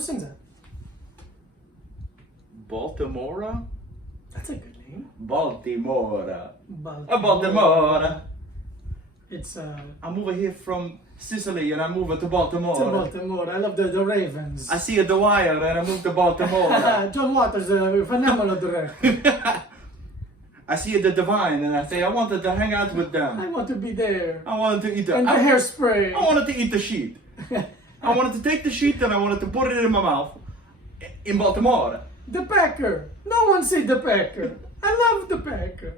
Who sings that? Baltimore? That's a good name. Baltimore. Baltimore. Baltimore. It's I'm over here from Sicily and I'm moving to Baltimore. to Baltimore. I love the Ravens. I see a Dwyer and I moved to Baltimore. John Waters, phenomenal director. I see the Divine and I say I wanted to hang out with them. I want to be there. I wanted to eat And the hairspray. I wanted to eat the sheet. I wanted to take the sheet and I wanted to put it in my mouth in Baltimore. The Packer. No one say the Packer. I love the Packer.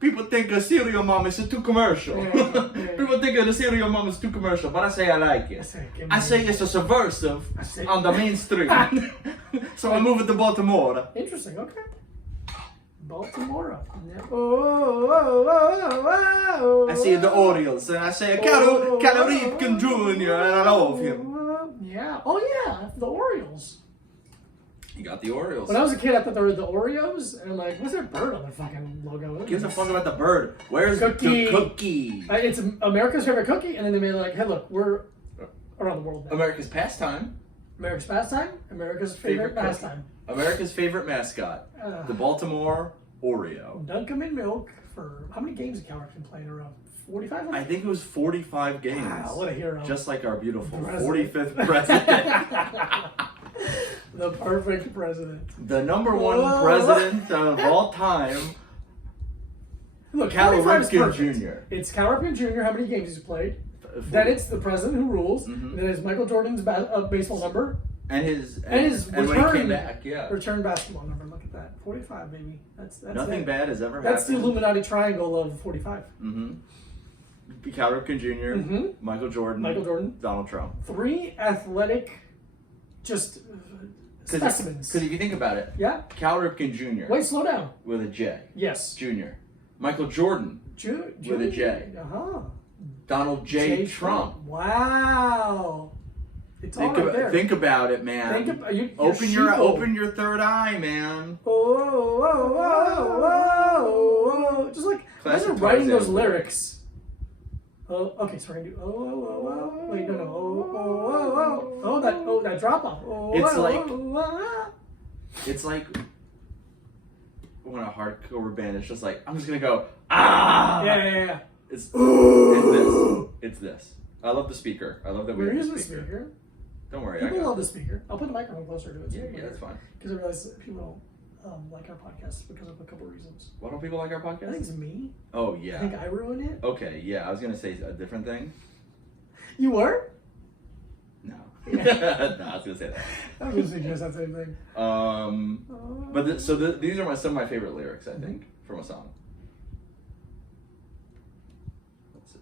People think a cereal mom is too commercial. Yeah. People think the cereal mom is too commercial, but I say I like it. I say it's a subversive on the mainstream. So I move it to Baltimore. Interesting, okay. Baltimore. Yeah. Oh. I see the Orioles and I say Ripken Jr. and I love him. Yeah. Oh yeah, the Orioles. You got the Orioles. When I was a kid, I thought they were the Oreos, and I'm like, what's that bird on their fucking logo? Gives a fuck about the bird. Where's Cookie. the cookie? It's America's favorite cookie, and then they made like, hey, look, we're around the world now. America's pastime. America's pastime. America's favorite pastime. America's favorite mascot. The Baltimore Oreo. Dunkin' and milk for how many games did Cal Ripken play in a row? 45? I think it was 45 games. Wow, what a hero. Just like our beautiful President. 45th president. The perfect president. The number one president of all time. Look, Cal 45 is Ripken perfect. Jr. It's Cal Ripken Jr. How many games he's played? Then it's the president who rules. Mhm. Then it's Michael Jordan's baseball number. And his And when he return, came back, yeah. return basketball number. Look at that. 45, baby. That's Nothing it. bad has ever That's the happened. Illuminati triangle of 45. Mm-hmm. Cal Ripken Jr., Mhm. Michael Jordan, Donald Trump. 3 athletic, just specimens. Because if you think about it, Yeah? Cal Ripken Jr. Wait, slow down. with a J, Yes. Jr. Michael Jordan with a J. Uh-huh. Donald J. Trump. Wow. It's all right there. Think about it, man. Think about open your third eye, man. Oh. Just like, Classic imagine writing Tarzan those lyrics. Oh, okay, so we're gonna do wait, no. Oh, that drop off. It's like when a hardcore band is just like, I'm just gonna go, ah! Yeah. It's this. It's this. I love the speaker. I love that We're have using the the speaker. Don't worry. People love the speaker. I'll put the microphone closer to it. Yeah, that's fine. Because I realize that people don't like our podcast because of a couple reasons. Why don't people like our I think podcast? it's me. Oh, I yeah. think I ruined it. Okay, yeah. I was gonna say a different thing. You were? No. No, I was gonna say that. I was going to suggest that same thing. But these are some of my favorite lyrics, I think, from a song. Let's see.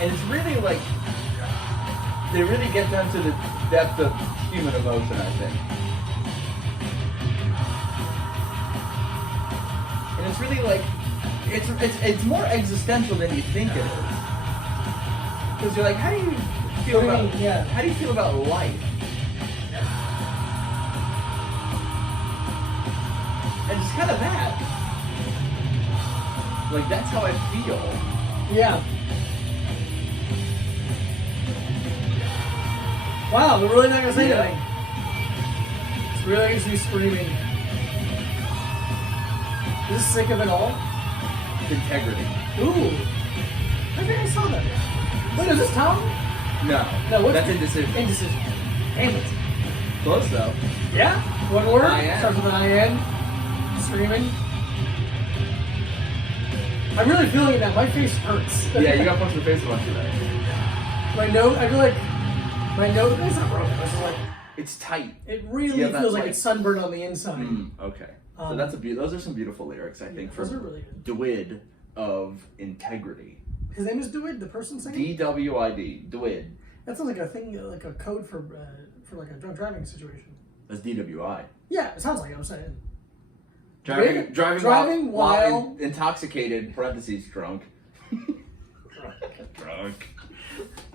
And it's really like they really get down to the depth of human emotion, I think. And it's really like it's more existential than you think it is. Because you're like, how do you feel about life? And it's kind of that. Like, that's how I feel. Yeah. Wow, they're really not going to say anything. It's really going to be screaming. Is this sick of it all? Integrity. Ooh. I think I saw that. Wait, is this Tom? No, what's that's indecision. Indecision. Damn it. Close though. Yeah? One word? I-N. Starts with an I-N. Screaming. I'm really feeling it now. My face hurts. Yeah, you got punched in the face a bunch today. My nose, I feel like my nose is not broken. It's just like It's tight. it really feels like it's sunburned on the inside. Okay. So that's those are some beautiful lyrics, I think, those from are really good. Dwid of Integrity. His name is Dwid, the person singing? D-W-I-D. Dwid. That sounds like a thing, like a code for like a drunk driving situation. That's D-W-I. Yeah, it sounds like it, I'm saying. Driving while while intoxicated, parentheses, drunk. Drunk.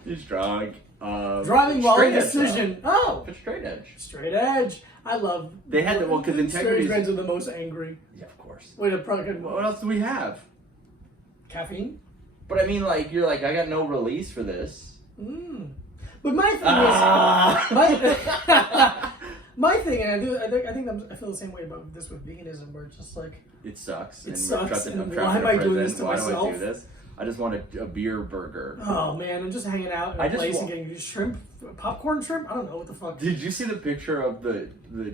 He's drunk. Driving while straight edge, indecision. though. Oh! Straight edge. Straight edge. I love. They had to, because Integrity. Straight edge are the most angry. Yeah, of course. Wait, a fucking What else do we have? caffeine? But I mean, like, you're like, I got no release for this. Mm. But my thing is, my thing, and I feel the same way about this with veganism, where it's just like it sucks. It sucks. I'm And why am I doing this to why myself? do I do this? I just want a beer burger. Oh man, I'm just hanging out in a place and getting shrimp, popcorn shrimp. I don't know what the fuck. Did you see the picture of the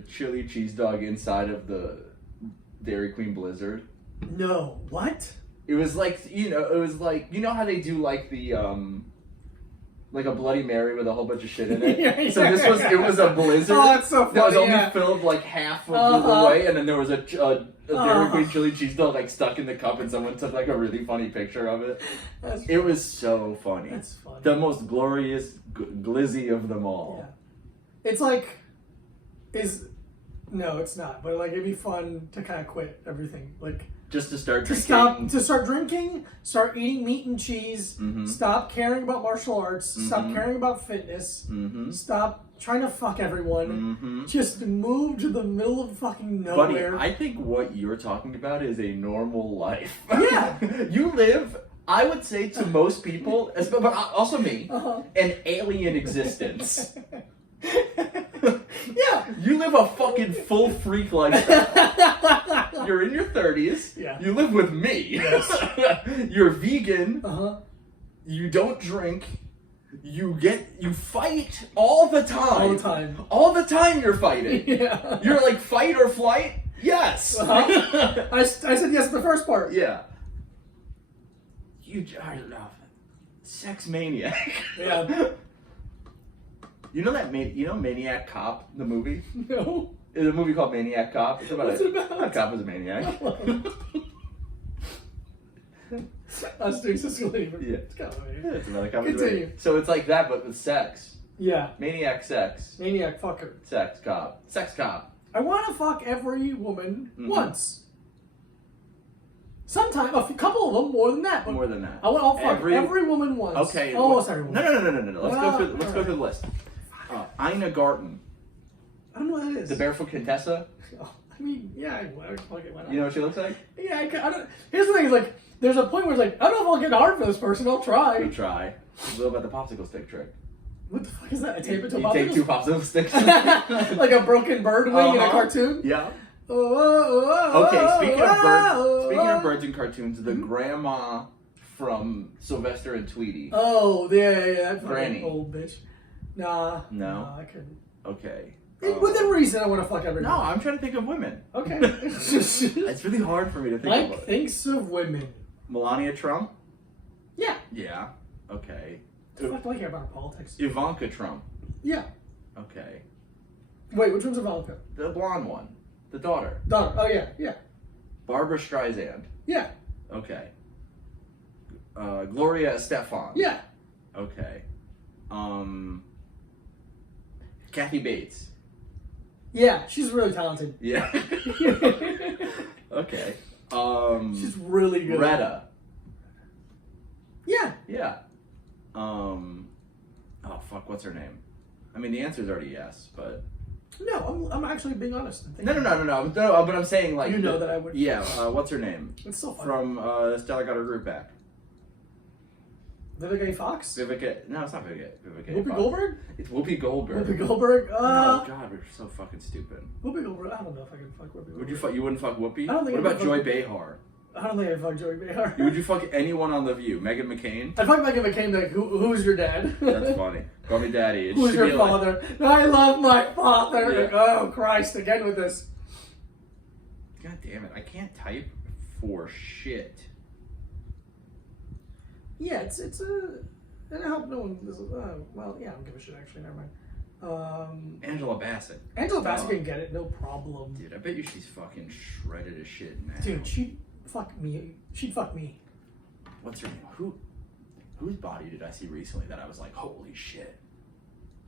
chili cheese dog inside of the Dairy Queen Blizzard? No, what? It was like how they do like the like a Bloody Mary with a whole bunch of shit in it. It was a blizzard. Oh, that's so funny. That was only filled like half of the way, and then there was a Dairy Queen chili cheese dog like stuck in the cup, and someone took like a really funny picture of it. It was so funny. That's funny. The most glorious glizzy of them all. Yeah. It's like, no, it's not. But like, it'd be fun to kind of quit everything, like. Just to start drinking. To start drinking, start eating meat and cheese, stop caring about martial arts, stop caring about fitness, stop trying to fuck everyone, just move to the middle of fucking nowhere. Buddy, I think what you're talking about is a normal life. Yeah. You live, I would say to most people, but also me, an alien existence. Yeah. You live a fucking full freak lifestyle. You're in your 30s. Yeah. You live with me. Yes. You're vegan. You don't drink. You fight all the time. All the time. All the time you're fighting. Yeah. You're like fight or flight? Yes. I said yes to the first part. Yeah. You are sex maniac. Yeah. You know Maniac Cop, the movie? No. There's a movie called Maniac Cop. It's about What's it about? A cop is a maniac. Us doing Sicilian. Yeah. It's kind of Yeah, it's another cop. Continue. So it's like that, but with sex. Yeah. Maniac sex. Maniac fucker. Sex cop. Sex cop. I want to fuck every woman once. Sometimes, a couple of them, more than that. But More than that. I'll fuck every woman once. Okay. Almost every woman. No. Let's go through the list. Ina Garten. I don't know what that is. The Barefoot Contessa. Oh, I mean, yeah, I fuck it. Why not? You know what she looks like? Yeah, I don't. Here's the thing: is like, there's a point where it's like, I don't know if I'll get hard for this person. I'll try. You try. What about the popsicle stick trick? What the fuck is that? I tape it to You take two popsicle sticks. Like a broken bird wing in a cartoon. Yeah. Oh, Okay. Speaking of birds in cartoons, the grandma from Sylvester and Tweety. Oh, yeah. That Granny. Old bitch. Nah. No? I couldn't. Okay. Within reason, I want to fuck everyone. No, I'm trying to think of women. Okay. It's really hard for me to think Mike of. thinks of women. Melania Trump? Yeah. Yeah. Okay. What do I care about her politics? Ivanka Trump? Yeah. Okay. Wait, which one's Ivanka? The blonde one. The daughter. Donna. Oh, yeah. Barbara Streisand? Yeah. Okay. Gloria Estefan? Yeah. Okay. Kathy Bates? Yeah, she's really talented. Yeah. Okay. She's really good. Retta? Yeah. Yeah. Oh fuck, what's her name? I mean, the answer is already yes, but No, I'm actually being honest. no. But I'm saying like You know that I would. Yeah. What's her name? It's so funny. From Stella Got Her Groove Back. Vivica A. Fox? Vivica. No, it's not Vivica. Whoopi Fox. Goldberg? It's Whoopi Goldberg. Whoopi Goldberg? Oh god, we're so fucking stupid. Whoopi Goldberg. I don't know if I can fuck Whoopi Goldberg. Would you fuck? You wouldn't fuck Whoopi? I don't think What I'd about fuck Joy Whoopi. Behar? I don't think I'd fuck Joey Behar. Would you fuck anyone on The View? Megan McCain? I'd fuck Megan McCain, like, who's your dad? That's funny. Call me daddy. It Who's should your be like- father? I love my father. Yeah. Like, oh, Christ, again with this. God damn it! I can't type for shit. Yeah, it's and I hope no one. Well, yeah, I don't give a shit. Actually, never mind. Angela Bassett. Angela Bassett can get it, no problem. Dude, I bet you she's fucking shredded as shit now. Dude, she'd fuck me. She'd fuck me. What's her name? Whose body did I see recently that I was like, holy shit?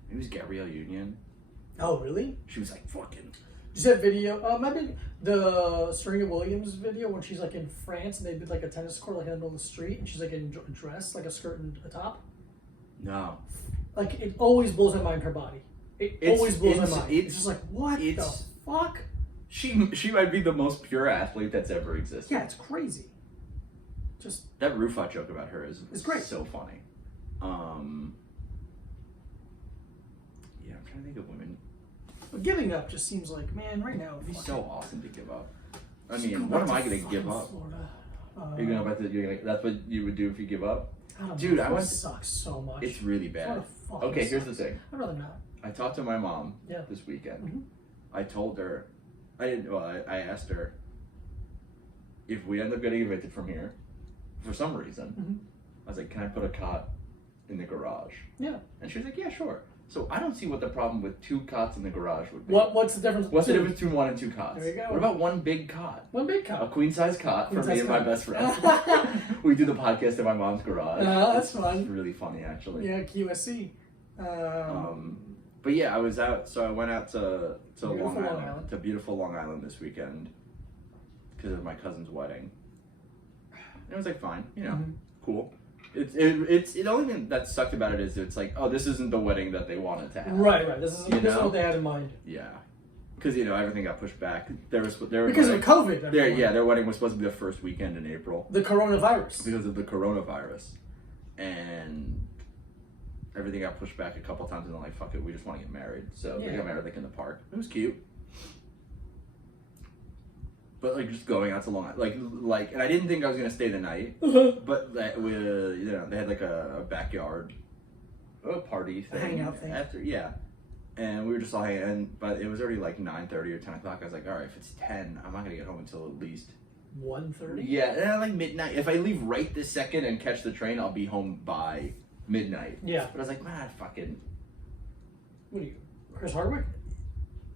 It was Gabrielle Union. Oh, really? She was like fucking. Did you see that video? Maybe the Serena Williams video when she's like in France and they did like a tennis court like in the middle of the street and she's like in a dress, like a skirt and a top. No. Like it always blows my mind. Her body. It always blows my mind. It's just like what the fuck. She might be the most pure athlete that's ever existed. Yeah, it's crazy. Just that Rufat joke about her is great. So funny. Yeah, I'm trying to think of women. But giving up just seems like, man, right now It'd be so awesome to give up. I Just mean, what am I going to give up? Florida. You're gonna about to. That's what you would do if you give up. Dude, I went. Sucks so much. It's really bad. Okay, here's the thing. I'd rather not. I talked to my mom this weekend. Mm-hmm. I told her, I didn't. Well, I asked her if we end up getting evicted from here for some reason. Mm-hmm. I was like, "Can I put a cot in the garage?" Yeah. And she was like, "Yeah, sure." So I don't see what the problem with 2 cots in the garage would be. What's the difference? What's the difference between 1 and 2 cots? There you go. What about 1 big cot? 1 big cot. A queen size cot for me and my best friend. We do the podcast in my mom's garage. That's fun. It's really funny, actually. Yeah, QSC. But yeah, I was out. So I went out to Long Long Island. Island, to beautiful Long Island this weekend because of my cousin's wedding. It was like fine, cool. The only thing that sucked about it is it's like, oh, this isn't the wedding that they wanted to have. Right. This is what they had in mind. Yeah, because everything got pushed back. Because of COVID. Their wedding was supposed to be the first weekend in April. The coronavirus. Because of the coronavirus, and everything got pushed back a couple times, and they're like, fuck it, we just want to get married. So they got married like in the park. It was cute. But like just going out to Long Island, like, and I didn't think I was gonna stay the night, but that they had like a backyard, party thing, hangout thing. And we were just all hanging. But it was already like 9:30 or 10 o'clock. I was like, all right, if it's 10, I'm not gonna get home until at least 1:30. Yeah, like midnight. If I leave right this second and catch the train, I'll be home by midnight. Yeah. But I was like, man, fucking. What are you, Chris Hardwick?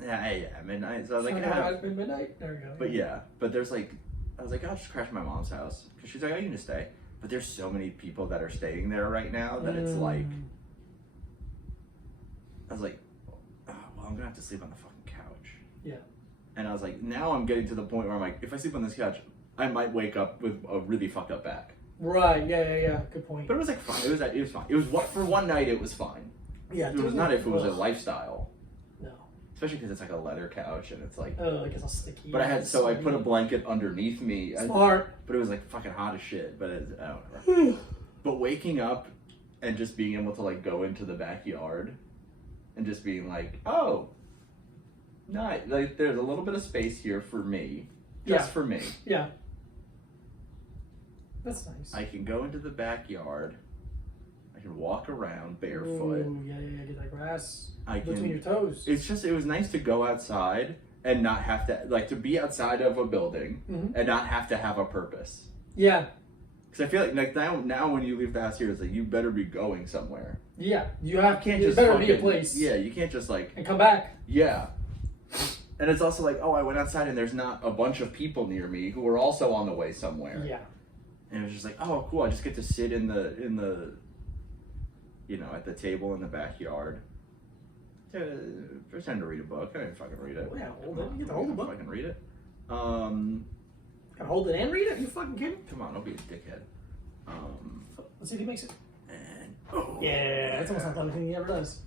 Yeah, midnight. So I was like, midnight. There we go. But but there's like, I was like, I'll just crash at my mom's house because she's like, oh, you can just stay. But there's so many people that are staying there right now that it's like, I was like, oh, well, I'm gonna have to sleep on the fucking couch. Yeah. And I was like, now I'm getting to the point where I'm like, if I sleep on this couch, I might wake up with a really fucked up back. Right. Yeah. Good point. But it was like fine. It was fine. It was for one night. It was fine. Yeah. It was not if it was a lifestyle. No. Especially because it's like a leather couch and it's like. Oh, I guess I'll sticky. But I put a blanket underneath me. Smart. But it was like fucking hot as shit. But I don't know. But waking up and just being able to like go into the backyard and just being like, oh, nice. Like there's a little bit of space here for me. Just for me. Yeah. That's nice. I can go into the backyard. I can walk around barefoot. Ooh, yeah. Get that grass between your toes. It was nice to go outside and not have to, like, to be outside of a building and not have to have a purpose. Yeah. Because I feel like now when you leave the house here, it's like, you better be going somewhere. Yeah. You can't just better be a place. Yeah, you can't just like. And come back. Yeah. And it's also like, oh, I went outside and there's not a bunch of people near me who are also on the way somewhere. Yeah. And it was just like, oh, cool. I just get to sit in the at the table in the backyard. Pretend to read a book. I didn't fucking read it. Yeah, hold it. You get to hold the book. Fucking read it. Gotta hold it and read it? You fucking kidding? Come on, don't be a dickhead. Let's see if he makes it. And yeah, that's almost like the only thing he ever does.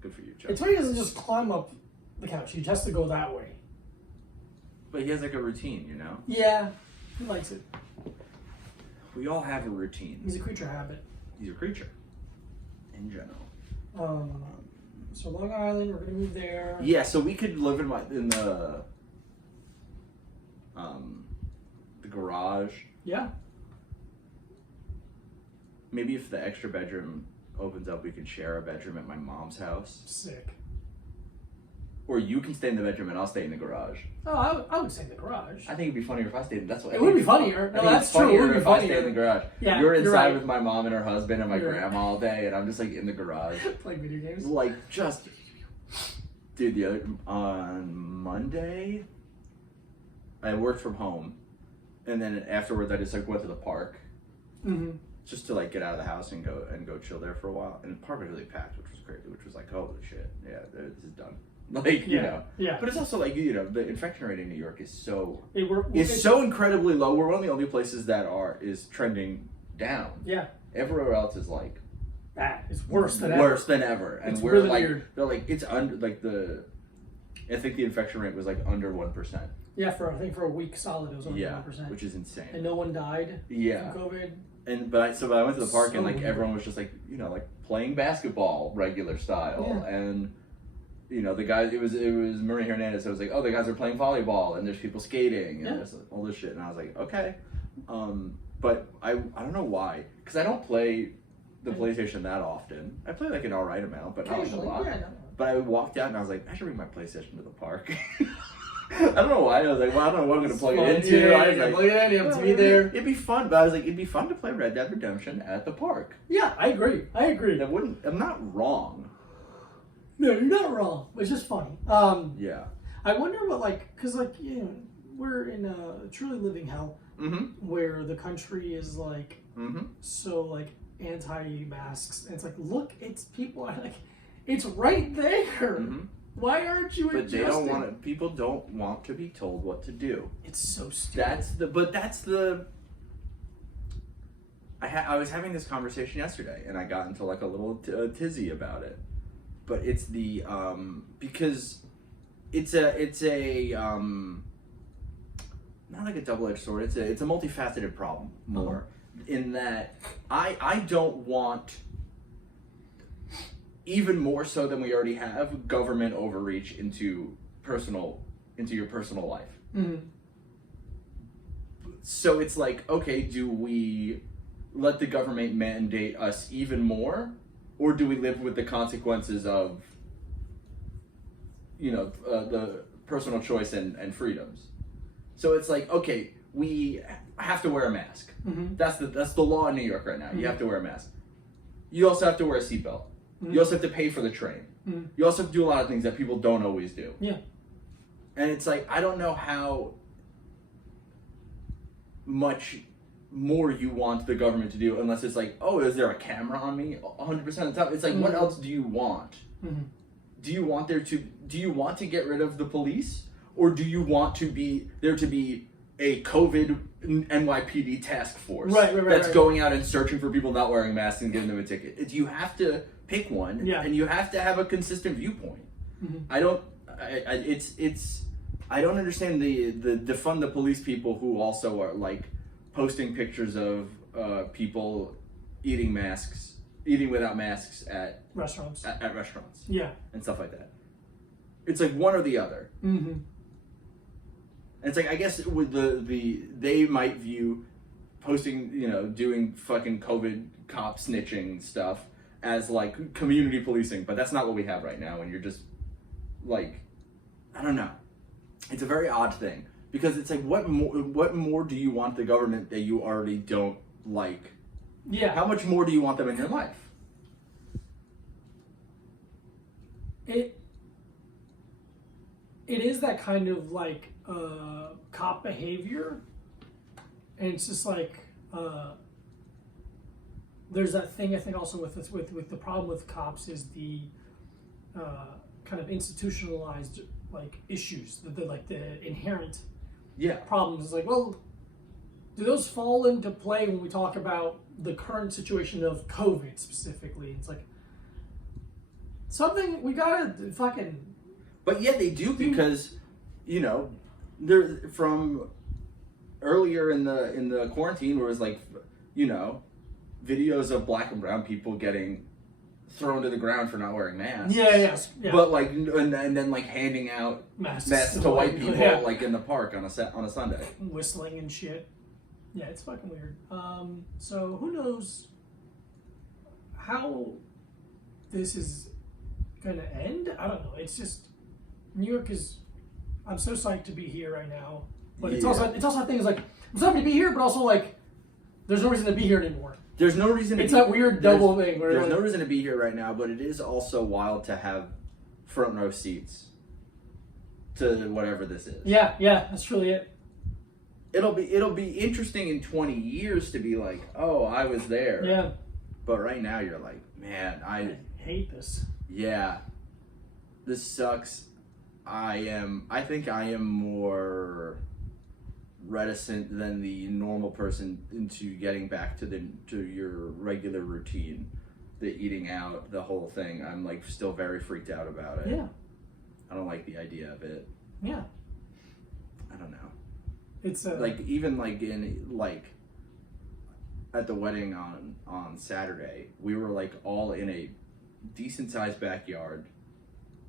Good for you, Chuck. It's funny he doesn't just climb up the couch. He has to go that way. But he has like a routine, you know? Yeah, he likes it. We all have a routine. He's a creature of habit. He's a creature. In general. So Long Island, we're gonna move there. Yeah, so we could live in the garage. Yeah. Maybe if the extra bedroom opens up, we could share a bedroom at my mom's house. Sick. Or you can stay in the bedroom and I'll stay in the garage. Oh, I would stay in the garage. I think it'd be funnier if I stayed. That's what it would be funnier. No, that's true. It would be if funnier I stayed in the garage. Yeah, you're inside right. with my mom and her husband and my grandma all day, and I'm just like in the garage playing video games. Like just, dude. On Monday, I worked from home, and then afterwards I just like went to the park, just to like get out of the house and go chill there for a while. And the park was really packed, which was crazy. Which was like, holy shit, yeah, this is done. Like, you know. Yeah. But it's also like, the infection rate in New York is so so incredibly low. We're one of the only places that is trending down. Yeah. Everywhere else is like bad. It's worse than ever. And it's we're really like weird. they're like it's under like I think the infection rate was like under 1%. Yeah, I think for a week solid, it was only 1%. Which is insane. And no one died from COVID. But I went to the park and like weird. everyone was just like, you know, like playing basketball regular style, and you know the guys. It was Maria Hernandez. So it was like, oh, the guys are playing volleyball and there's people skating and there's all this shit, and I was like, okay, but I don't know why, because I don't play the PlayStation that often. I play like an alright amount, but not like a lot. Yeah, no. But I walked out and I was like, I should bring my PlayStation to the park. I don't know why. I was like, well, I don't know what I'm going to plug it into. Yeah, I was like, plug it in, you have to be there. It'd be fun, but I was like, it'd be fun to play Red Dead Redemption at the park. Yeah, I agree. I'm not wrong. No, you're not wrong. It's just funny. Yeah. I wonder what, like, because, like, you know, we're in a truly living hell where the country is, like, so, like, anti-masks. And it's like, look, it's people are like, it's right there. Why aren't you adjusting? But they don't want to, people don't want to be told what to do. It's so stupid. I was having this conversation yesterday and I got into like a little tizzy about it. But it's the, because it's a not like a double-edged sword, it's a multifaceted problem more in that I don't want, even more so than we already have, government overreach into your personal life. So it's like, okay, do we let the government mandate us even more, or do we live with the consequences of, you know, the personal choice and freedoms? So it's like, okay, we have to wear a mask. That's the law in New York right now. You have to wear a mask. You also have to wear a seatbelt. You also have to pay for the train. You also have to do a lot of things that people don't always do. Yeah. And it's like, I don't know how much more you want the government to do, unless it's like, oh, is there a camera on me 100% of the time? It's like, what else do you want? Do you want to get rid of the police? Or do you want there to be a COVID NYPD task force that's going out and searching for people not wearing masks and giving them a ticket? You have to pick one, and you have to have a consistent viewpoint. I don't understand the defund the police people who also are like posting pictures of people eating without masks at restaurants. At restaurants. Yeah. And stuff like that. It's like one or the other. And it's like, I guess with they might view posting, you know, doing fucking COVID cop snitching stuff as like community policing, but that's not what we have right now. And you're just like, I don't know. It's a very odd thing, because it's like, what more do you want the government that you already don't like? Yeah. How much more do you want them in your life? It is that kind of like cop behavior, and it's just like there's that thing I think also with the problem with cops is the kind of institutionalized like issues, the inherent problems. It's like, well, do those fall into play when we talk about the current situation of COVID specifically? It's like something we gotta fucking. But yeah, they do, because, you know, there from earlier in the quarantine where it was like, you know, videos of black and brown people getting thrown to the ground for not wearing masks. Yeah. But like, and then like handing out masks to white people like in the park on a Sunday, whistling and shit. Yeah, it's fucking weird. So who knows how this is gonna end? I don't know. It's just New York is. I'm so psyched to be here right now, but it's also things like I'm so happy to be here, but also like there's no reason to be here anymore. There's no reason. It's that weird double thing. Where there's no reason to be here right now, but it is also wild to have front row seats to whatever this is. Yeah, that's truly it. It'll be interesting in 20 years to be like, oh, I was there. Yeah. But right now you're like, man, I hate this. Yeah. This sucks. I think I am more reticent than the normal person into getting back to your regular routine, the eating out, the whole thing. I'm like still very freaked out about it. Yeah. I don't like the idea of it. Yeah. I don't know. It's like even like in like at the wedding on Saturday, we were like all in a decent sized backyard,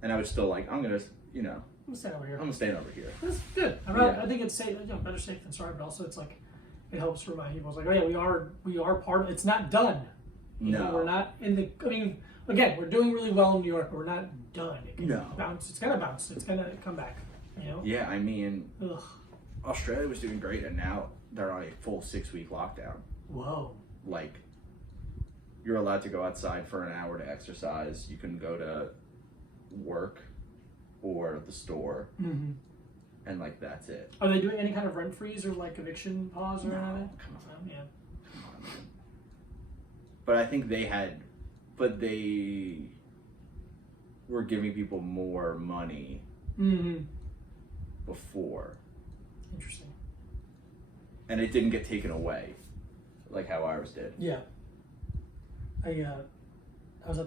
and I was still like, I'm gonna stand over here. I'm staying over here. That's good. I think it's safe. Better safe than sorry, but also it's like it helps remind people. It's like, oh yeah, we are part of. It's not done. We're not in the. I mean, again, we're doing really well in New York, but we're not done. It can bounce. It's gonna bounce. It's gonna come back. Yeah, I mean, ugh. Australia was doing great, and now they're on a full 6-week lockdown. Whoa. Like, you're allowed to go outside for an hour to exercise. You can go to work or the store, and like that's it. Are they doing any kind of rent freeze or like eviction pause or anything? Come on, yeah. Come on, man. But I think they were giving people more money before. Interesting. And it didn't get taken away, like how ours did. Yeah. I was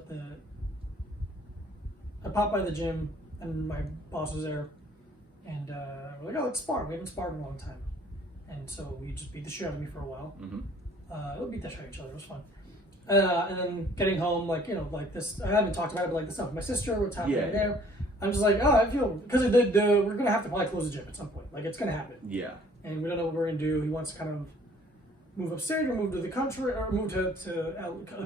I popped by the gym and my boss was there, and we're like, oh, let's spar. We haven't sparred in a long time, and so we just beat the shit out of me for a while. We beat the shit out of each other. It was fun. And then getting home, like this. I haven't talked about it, but like the stuff with my sister, what's happening there. I'm just like, oh, I feel because we're gonna have to probably close the gym at some point. Like it's gonna happen. Yeah. And we don't know what we're gonna do. He wants to kind of move upstate or move to the country or move to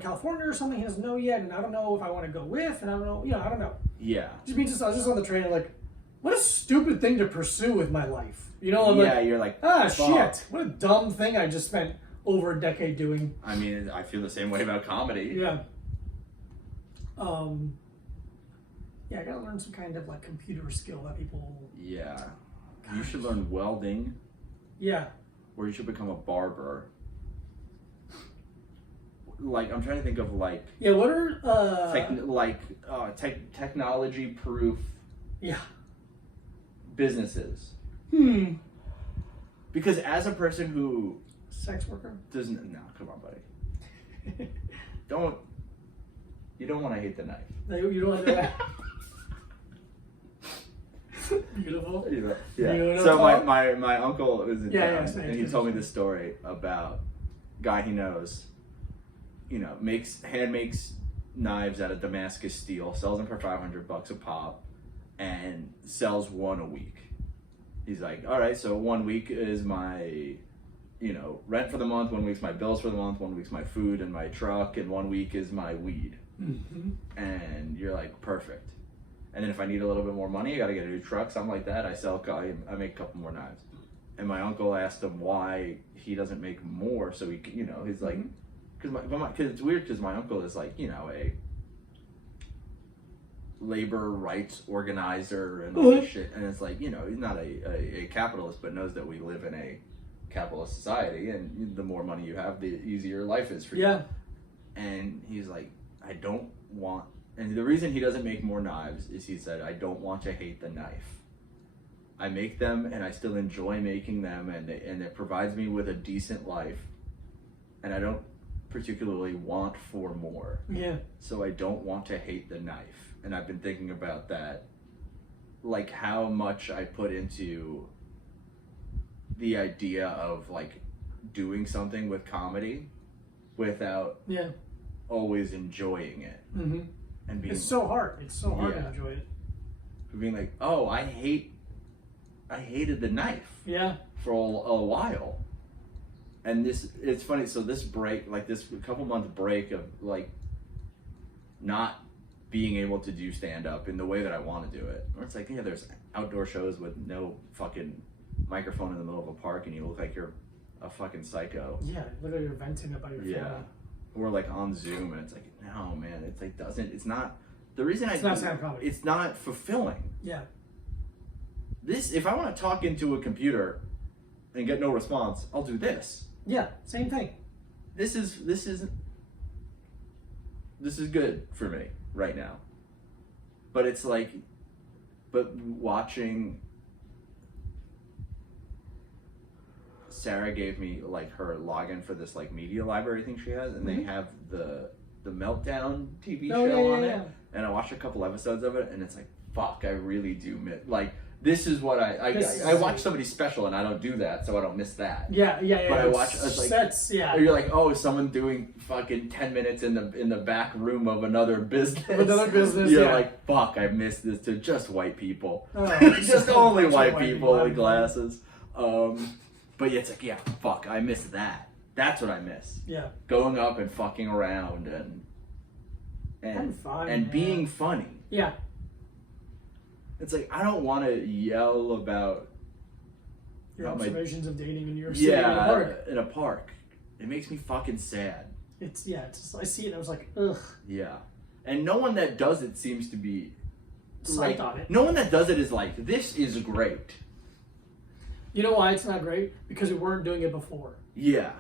California or something. He doesn't know yet, and I don't know if I want to go with, and I don't know. I don't know. Yeah. I was just on the train, and like, what a stupid thing to pursue with my life. I'm like, you're like, shit, what a dumb thing I just spent over a decade doing. I mean, I feel the same way about comedy. Yeah. I gotta learn some kind of like computer skill that people. Yeah. God. You should learn welding. Yeah. Or you should become a barber. Like, I'm trying to think of like. Yeah. What are technology proof. Yeah. Businesses. Because as a person who. Sex worker? Doesn't. No, come on, buddy. You don't want to hate the knife. You don't want to. Beautiful. Yeah. Beautiful. So my uncle was in town, and he told me this story about a guy he knows. Makes knives out of Damascus steel, sells them for $500 a pop, and sells one a week. He's like, all right, so 1 week is my, rent for the month. 1 week's my bills for the month. 1 week's my food and my truck, and 1 week is my weed. And you're like, perfect. And then if I need a little bit more money, I got to get a new truck, something like that. I make a couple more knives. And my uncle asked him why he doesn't make more, so he, he's like, because it's weird because my uncle is like, a labor rights organizer and all this shit, and it's like, he's not a capitalist, but knows that we live in a capitalist society, and the more money you have, the easier life is for you. Yeah. And he's like, I don't want. And the reason he doesn't make more knives is he said, I don't want to hate the knife. I make them and I still enjoy making them, and it provides me with a decent life. And I don't particularly want for more. Yeah. So I don't want to hate the knife. And I've been thinking about that, like how much I put into the idea of like doing something with comedy without always enjoying it. And being, it's so hard. It's so hard to enjoy it. Being like, oh, I hated the knife. Yeah. For a while. And it's funny. So this break, like this couple month break of like not being able to do stand up in the way that I want to do it. Or it's like, there's outdoor shows with no fucking microphone in the middle of a park, and you look like you're a fucking psycho. Yeah, literally you're venting about your phone. Or like on Zoom, and it's like, no, man, it's like it's not the reason it's not stand-up comedy. It's not fulfilling. Yeah. If I want to talk into a computer and get no response, I'll do this. Yeah, same thing. This is good for me right now. But it's like, watching. Sarah gave me like her login for this like media library thing she has, and they have the Meltdown TV show on it, and I watched a couple episodes of it, and it's like, fuck, I really do miss. Like, this is what I watch somebody's special and I don't do that, so I don't miss that. Yeah. But I watch, it's like, yeah. you're like, oh, is someone doing fucking 10 minutes in the back room of another business? You're like, fuck, I miss this to just white people. Just only white people with glasses. But yeah, it's like, yeah, fuck, I miss that. That's what I miss. Yeah. Going up and fucking around and being funny. Yeah. It's like, I don't want to yell about your observations of dating in New York City in a park. It makes me fucking sad. It's just, I see it and I was like, ugh. Yeah. And no one that does it seems to be psyched on it. No one that does it is like, this is great. You know why it's not great? Because we weren't doing it before. Yeah.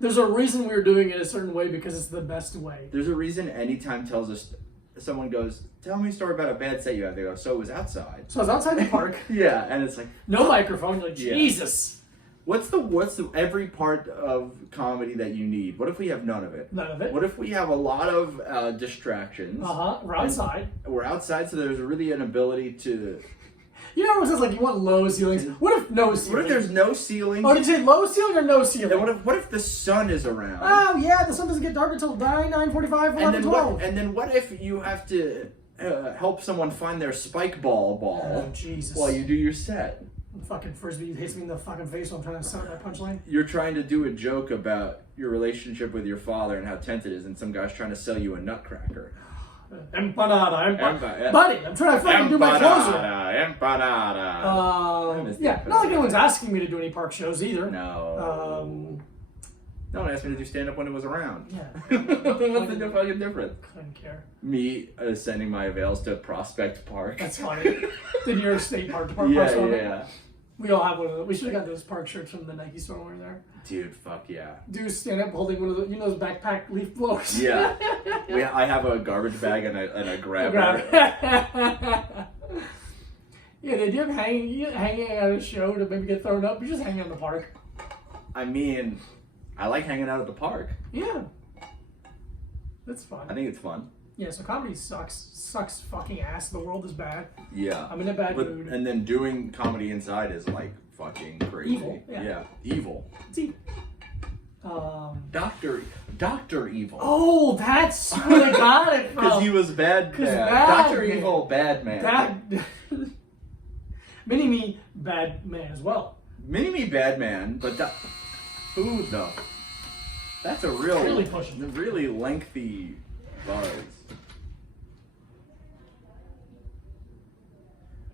There's a reason we were doing it a certain way because it's the best way. There's a reason anytime someone goes, tell me a story about a bad set you had. They go, so it was outside. So it was outside the park. Yeah, and it's like no microphone. You're like, Jesus. What's the every part of comedy that you need? What if we have none of it? None of it. What if we have a lot of distractions? We're outside. We're outside, so there's really an ability to. You know, it says like you want low ceilings. What if no ceiling? What if there's no ceiling? Oh, did you say low ceiling or no ceiling? And what if the sun is around? Oh yeah, the sun doesn't get dark until 9:45, 11, 12. And then what if you have to help someone find their spike ball Oh Jesus! while you do your set? Fucking frisbee hits me in the fucking face while I'm trying to set up my punchline. You're trying to do a joke about your relationship with your father and how tense it is, and some guy's trying to sell you a nutcracker. Empanada. Buddy, I'm trying to fucking do my closer. Empanada. Yeah, not like anyone's asking me to do any park shows either. No. No one asked me to do stand-up when it was around. Yeah. What's the fucking difference? Couldn't care. Me sending my avails to Prospect Park. That's funny. The New York State Park. Yeah. We all have one of those. We should have got those park shirts from the Nike store when we were there. Dude, fuck yeah. Do stand up holding one of those, those backpack leaf blowers? Yeah. I have a garbage bag and a grabber. Yeah, they do have hanging at a show to maybe get thrown up. You just hang out in the park. I mean, I like hanging out at the park. Yeah. That's fun. I think it's fun. Yeah, so comedy sucks fucking ass. The world is bad. Yeah. I'm in a bad mood. And then doing comedy inside is like fucking crazy. Evil. Yeah. Evil. It's evil. Doctor Evil. Oh, that's where I got it from. Because he was bad. Dr. Evil, bad man. Mini-Me, bad man as well. Mini-Me, bad man, but who the? That's a really lengthy buzz.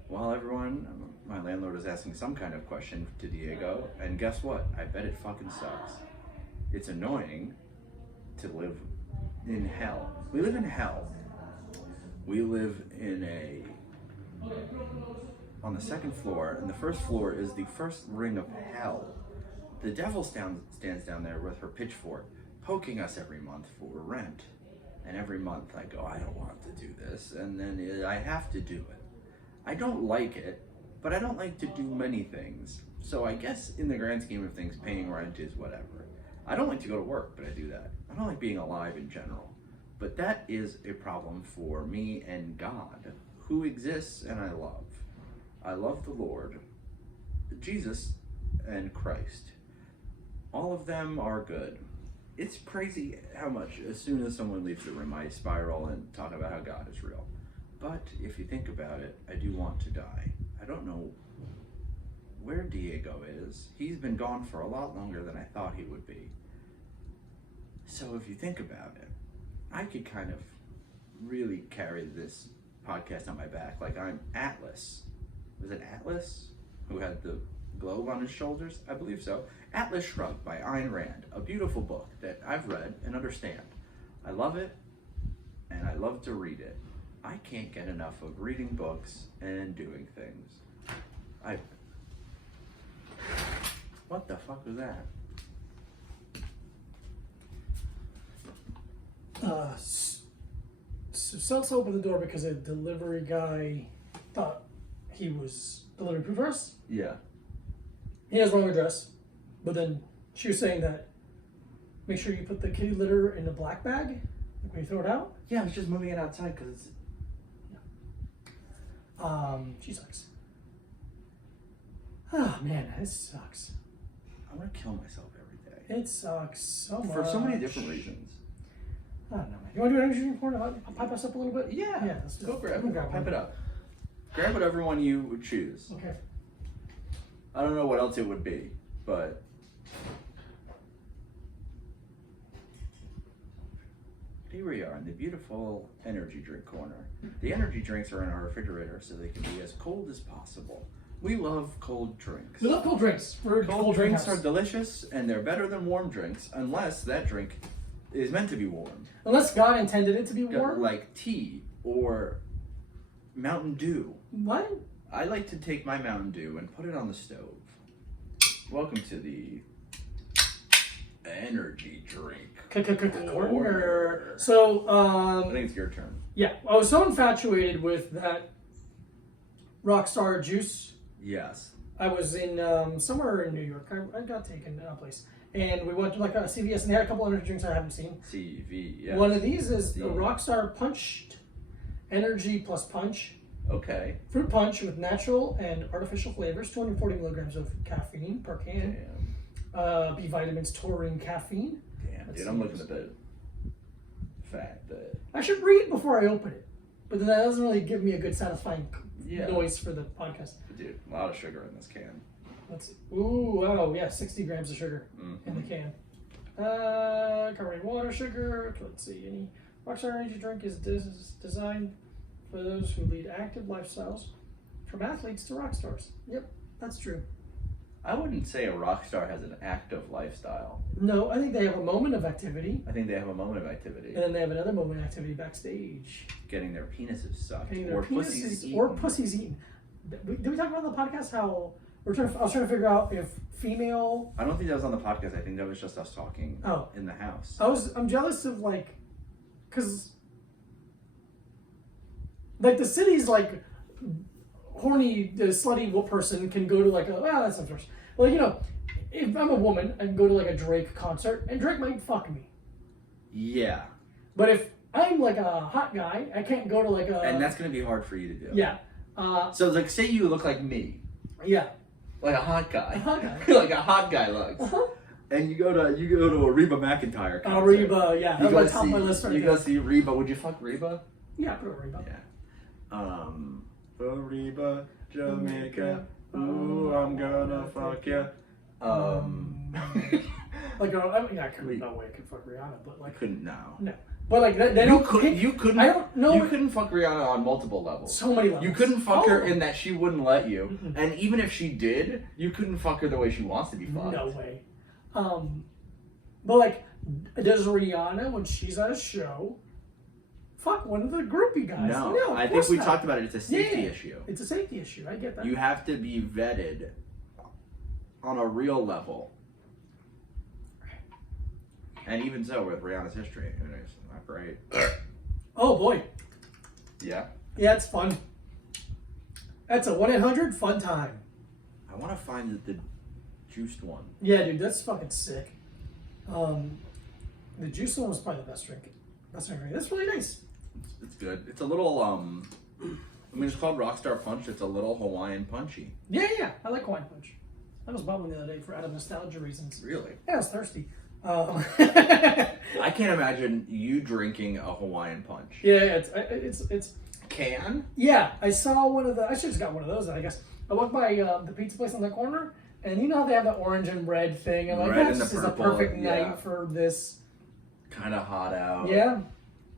Well, everyone, my landlord is asking some kind of question to Diego, and guess what? I bet it fucking sucks. It's annoying to live in hell. We live in hell. We live on the second floor, and the first floor is the first ring of hell. The devil stands down there with her pitchfork, poking us every month for rent. And every month I go, I don't want to do this, and then I have to do it. I don't like it, but I don't like to do many things. So I guess in the grand scheme of things, paying rent is whatever. I don't like to go to work, but I do that. I don't like being alive in general. But that is a problem for me and God, who exists and I love. I love the Lord, Jesus, and Christ. All of them are good. It's crazy how much, as soon as someone leaves the room, I spiral and talk about how God is real. But if you think about it, I do want to die. I don't know where Diego is. He's been gone for a lot longer than I thought he would be. So if you think about it, I could kind of really carry this podcast on my back. Like I'm Atlas. Was it Atlas who had the globe on his shoulders? I believe so. Atlas Shrugged by Ayn Rand, a beautiful book that I've read and understand. I love it, and I love to read it. I can't get enough of reading books and doing things. What the fuck was that? So Celts opened the door because a delivery guy thought he was delivering food for us. Yeah. He has wrong address, but then she was saying that make sure you put the kitty litter in a black bag when you throw it out. Yeah, I was just moving it outside because it's... She sucks. Oh man, it sucks. I want to kill myself every day. It sucks so much. For so many different reasons. I don't know, man. You want to do an energy drink porn? I'll pipe us up a little bit? Yeah. Let's Go grab one. Pipe it up. Grab whatever one you would choose. Okay. I don't know what else it would be, but... Here we are in the beautiful energy drink corner. The energy drinks are in our refrigerator so they can be as cold as possible. We love cold drinks. We love cold drinks. Cold drinks are delicious, and they're better than warm drinks, unless that drink is meant to be warm. Unless God intended it to be warm. Like tea or Mountain Dew. What? I like to take my Mountain Dew and put it on the stove. Welcome to the energy drink Corner. So, I think it's your turn. yeah, I was so infatuated with that Rockstar juice. Yes. I was in somewhere in New York. I got taken to a place, and we went to like a CVS, and they had a couple energy drinks I haven't seen. CV. Yes. One of these is the Rockstar Punched Energy Plus Punch. Okay. Fruit punch with natural and artificial flavors, 240 milligrams of caffeine per can. Damn. B vitamins, taurine, caffeine. Damn, dude, I'm looking at the fact that... I should read before I open it, but then that doesn't really give me a good satisfying Yeah. noise for the podcast. Dude, a lot of sugar in this can. Let's see. Ooh, oh yeah, 60 grams of sugar in the can. Carbonated water, sugar. Let's see. Any Rockstar Energy drink is designed for those who lead active lifestyles, from athletes to rock stars. Yep, that's true. I wouldn't say a rock star has an active lifestyle. No, I think they have a moment of activity, I think they have a moment of activity. and then they have another moment of activity backstage. Getting their penises sucked. Getting their Or pussies penises eaten. or pussies eaten. Did we talk about on the podcast how I was trying to figure out if female? I don't think that was on the podcast. I think that was just us talking Oh. in the house. I'm jealous of like, cause like the city's like horny, slutty person can go to like that's not first. Well, you know, if I'm a woman, I can go to like a Drake concert, and Drake might fuck me. Yeah. But if I'm like a hot guy, I can't go to like a. And that's going to be hard for you to do. Yeah. So, like, say you look like me. Yeah. Like a hot guy. A hot guy. Like a hot guy looks. Uh-huh. And you go to a Reba McEntire concert. Reba, yeah. You That's go like top of my list right You there. go see Reba. Would you fuck Reba? Yeah, put a Reba. Yeah. Reba, Jamaica. Ooh, I'm gonna fuck ya. Like, I mean, I couldn't. No way I could fuck Rihanna, but like, Couldn't now. no. But like, they don't. You couldn't. I don't know. You couldn't fuck Rihanna on multiple levels. So many levels. You couldn't fuck her Oh. in that she wouldn't let you, Mm-mm. and even if she did, you couldn't fuck her the way she wants to be fucked. No way. But like, does Rihanna when she's at a show fuck one of the groupie guys? No, of I think course we not. talked about it. It's a safety Yeah. issue. It's a safety issue. I get that. You have to be vetted on a real level. And even so, with Rihanna's history, it's not great. Oh boy. Yeah. Yeah, it's fun. That's a 1-800 fun time. I want to find the juiced one. Yeah, dude, that's fucking sick. The juice one was probably the best drink. That's really nice. It's good. It's a little, I mean, it's called Rockstar Punch. It's a little Hawaiian punchy. Yeah, I like Hawaiian Punch. I was bought one the other day for out of nostalgia reasons. Really? Yeah, I was thirsty. I can't imagine you drinking a Hawaiian Punch. Yeah, it's. Can? Yeah, I saw one of the. I should have just got one of those. I guess I walked by the pizza place on the corner, and you know how they have the orange and red thing, and like Red this and the is a purple, perfect yeah. night for this. Kind of hot out. Yeah.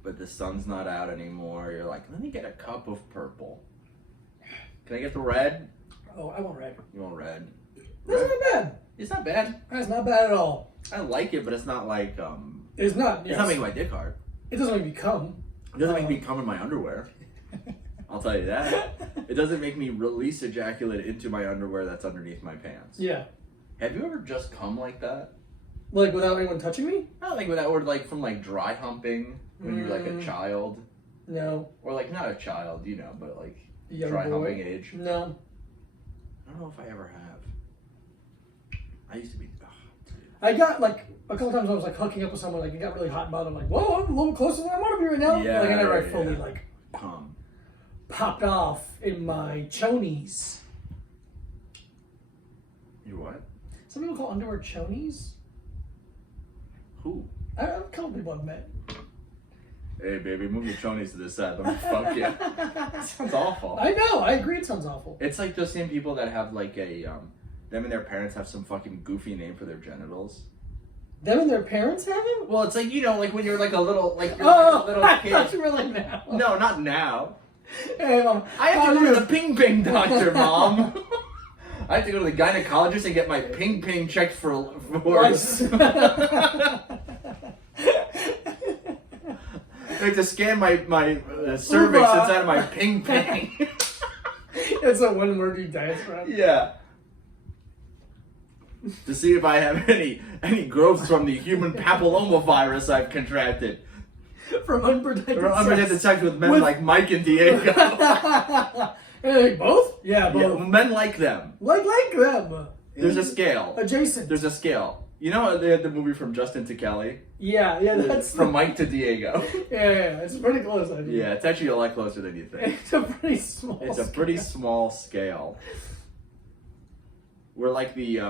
But the sun's not out anymore. You're like, let me get a cup of purple. Can I get the red? Oh, I want red. You want red? That's not bad. It's not bad. That's not bad at all. I like it, but it's not like It's not. It's not making my dick hard. It doesn't make me come. It doesn't make me come in my underwear. I'll tell you that. It doesn't make me release ejaculate into my underwear that's underneath my pants. Yeah. Have you ever just come like that? Like without anyone touching me? I don't think without, or like from like dry humping when you're like a child, No. or like not a child, you know, but like Young dry boy? humping age. No. I don't know if I ever have. I used to be. I got like a couple times I was like hooking up with someone, like it got really hot and bothered. I'm like, whoa, I'm a little closer than I want to be right now. Yeah, like I never yeah. fully like Come. popped off in my chonies. You what? Some people call underwear chonies. Who? I don't know, a couple people I've met. Hey, baby, move your chonies to the side. Let me fuck you. Sounds awful. I know. I agree. It sounds awful. It's like those same people that have like a them and their parents have some fucking goofy name for their genitals. Them and their parents have it? Well, it's like, you know, like when you're like a little, like you're Oh, like a little I kid. thought you were like now. No, not now. Hey, Mom. I have to go to the ping ping doctor, Mom. I have to go to the gynecologist and get my ping ping checked for I have to scan my cervix inside of my ping ping. It's a one word you dance from. Yeah. To see if I have any growths from the human papilloma virus I've contracted. From unprotected sex with men like Mike and Diego. Hey, both? Yeah, both. Yeah, men like them. Like them. There's a scale. Adjacent. There's a scale. You know they had the movie From Justin to Kelly? Yeah, that's... From Mike to Diego. Yeah, it's pretty close, I think. Yeah, it's actually a lot closer than you think. It's a pretty small It's a pretty small scale. We're like the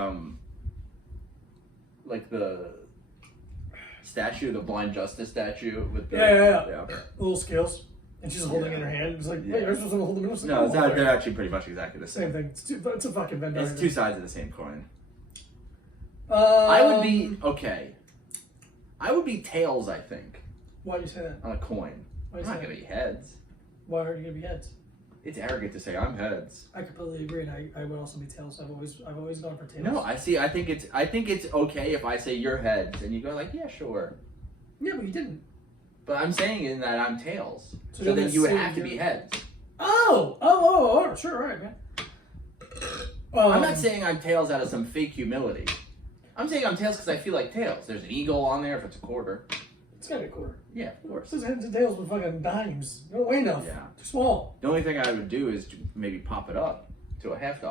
statue, the Blind Justice statue with the yeah. Little scales. And she's holding it in her hand. It's like, hey, you're supposed to hold them in. No, they're actually pretty much exactly the same. Same thing. It's a fucking Venn diagram. It's two sides of the same coin. I would be I would be tails, I think. Why do you say that? On a coin. I'm not gonna be heads. Why are you gonna be heads? It's arrogant to say I'm heads. I completely agree, and I would also be tails. I've always gone for tails. No, I think it's okay if I say you're heads and you go like, yeah, sure. Yeah, but you didn't. But I'm saying in that I'm tails. So then you would have to be heads. Oh, sure, right, man. I'm not saying I'm tails out of some fake humility. I'm saying I'm tails because I feel like tails. There's an eagle on there if it's a quarter. It's gotta be a quarter. Yeah, of course. It says heads and tails with fucking dimes. They don't weigh enough. Yeah. Too small. The only thing I would do is to maybe pop it up to a $50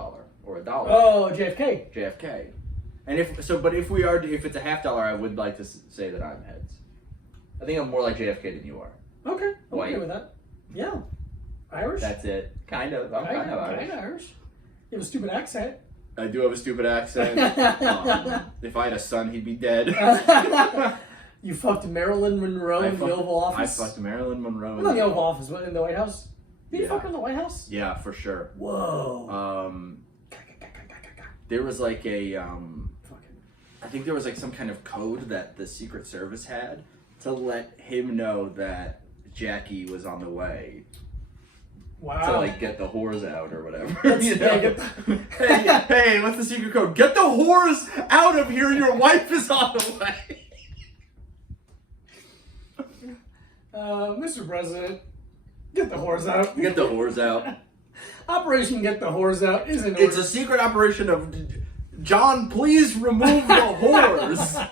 or $1. Oh, JFK. JFK. And if it's a $50, I would like to say that I'm heads. I think I'm more like JFK than you are. Okay, I'm White. okay with that. Yeah. Irish? That's it. Kind of. I'm kind of Irish. Kind of Irish. You have a stupid accent. I do have a stupid accent. If I had a son, he'd be dead. You fucked Marilyn Monroe in the Oval Office? I fucked Marilyn Monroe. Not in the Oval Office, but in the White House? Did you Yeah. fuck her in the White House? Yeah, for sure. Whoa. There was like I think there was like some kind of code that the Secret Service had to let him know that Jackie was on the way. Wow. To like get the whores out or whatever. Hey, what's the secret code? Get the whores out of here, your wife is on the way. Mr. President, get the whores out. Get the whores out. Operation Get the Whores Out is in order. It's a secret operation of John, please remove the whores.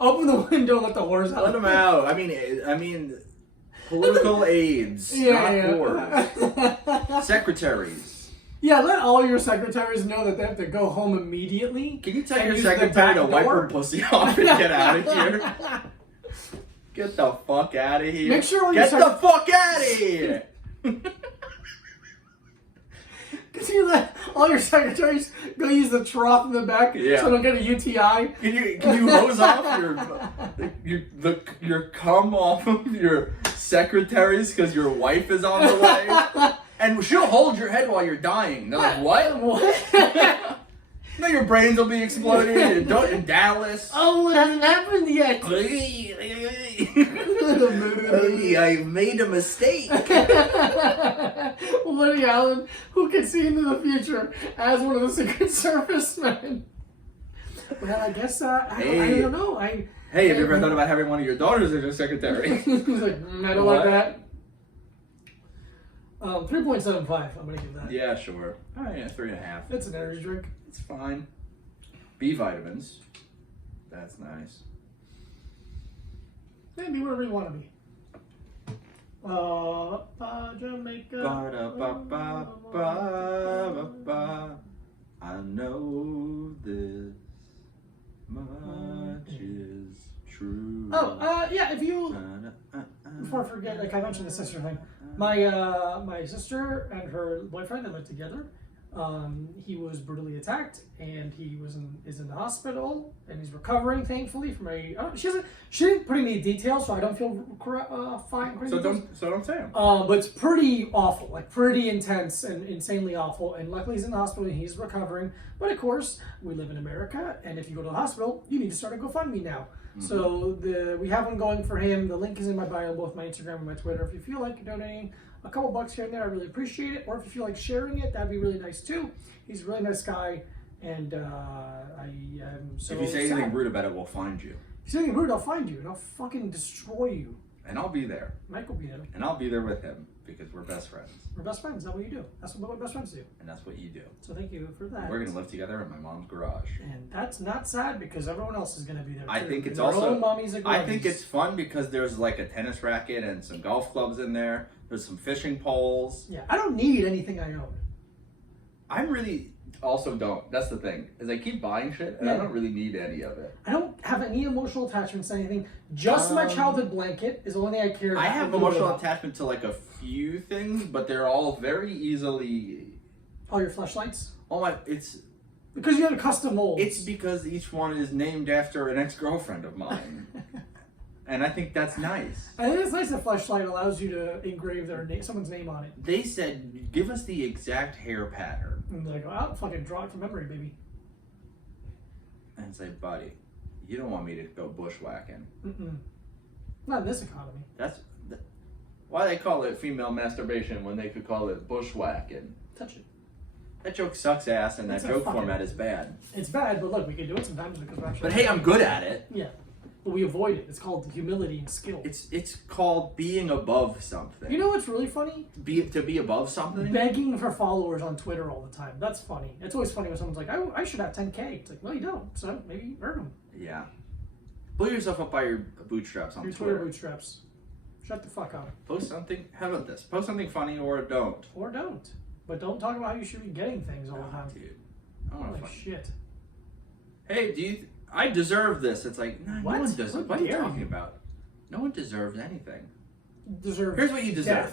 Open the window and let the whores out. Let them out. I mean political aides, not whores. Secretaries. Yeah, let all your secretaries know that they have to go home immediately. Can you tell your secretary to wipe her pussy off and get out of here? Get the fuck out of here. Make sure when Get the fuck out of here. Can you let all your secretaries go use the trough in the back so they don't get a UTI? Can you hose off your cum off of your secretaries because your wife is on the way? And she'll hold your head while you're dying. They're like, what? What? No, your brains will be exploding in Dallas. Oh, it hasn't happened yet. I made a mistake. Woody Allen, who can see into the future as one of the Secret Service men. Well, I guess I don't know. Hey, have you ever thought about having one of your daughters as your secretary? He's like, I don't like that. 3.75. I'm gonna give that. Yeah, sure. All right, yeah, 3.5. It's an energy drink. It's fine. B vitamins. That's nice. Maybe wherever you want to be. Jamaica. I know this much is true. Oh, yeah, if you... Before I forget, like I mentioned the sister thing. My sister and her boyfriend, they lived together. He was brutally attacked, and he is in the hospital, and he's recovering, thankfully, from a. She didn't put any details, so I don't feel fine. So don't say them. But it's pretty awful, like pretty intense and insanely awful. And luckily, he's in the hospital and he's recovering. But of course, we live in America, and if you go to the hospital, you need to start a GoFundMe now. Mm-hmm. So we have one going for him. The link is in my bio, both my Instagram and my Twitter. If you feel like donating a couple bucks here and there, I really appreciate it. Or if you feel like sharing it, that'd be really nice too. He's a really nice guy, and I am so if you say anything rude about it, we'll find you. If you say anything rude, I'll find you, and I'll fucking destroy you. And I'll be there. Mike will be there. And I'll be there with him, because we're best friends. We're best friends. That's what you do. That's what best friends do. And that's what you do. So thank you for that. We're going to live together in my mom's garage. And that's not sad, because everyone else is going to be there too. I think it's their also... own mommies and I think it's fun because there's like a tennis racket and some golf clubs in there. There's some fishing poles. Yeah, I don't need anything I own. I really also don't. That's the thing. Is I keep buying shit and I don't really need any of it. I don't have any emotional attachments to anything. Just my childhood blanket is the only thing I care about. I have emotional attachment to like a few things, but they're all very easily... All your fleshlights? Oh my, it's... Because you have a custom mold. It's because each one is named after an ex-girlfriend of mine. And I think that's nice. I think it's nice that Fleshlight allows you to engrave someone's name on it. They said, give us the exact hair pattern. And they're like, I'll fucking draw it from memory, baby. And say, buddy, you don't want me to go bushwhacking. Mm-mm. Not in this economy. That's why they call it female masturbation when they could call it bushwhacking. Touch it. That joke sucks ass, and that joke format is bad. It's bad, but look, we can do it sometimes because we're actually... But hey, I'm good at it. Yeah. But we avoid it. It's called humility and skill. It's called being above something. You know what's really funny? To be above something? Begging for followers on Twitter all the time. That's funny. It's always funny when someone's like, I should have 10K. It's like, well, you don't. So maybe earn them. Yeah. Pull yourself up by your bootstraps on your Twitter. Twitter bootstraps. Shut the fuck up. Post something. How about this? Post something funny or don't. Or don't. But don't talk about how you should be getting things all the time. Dude. I want Holy shit. Hey, do you... I deserve this. It's like, no, what? No one deserves. What are you dare talking you? about? No one deserves anything. Here's what you deserve.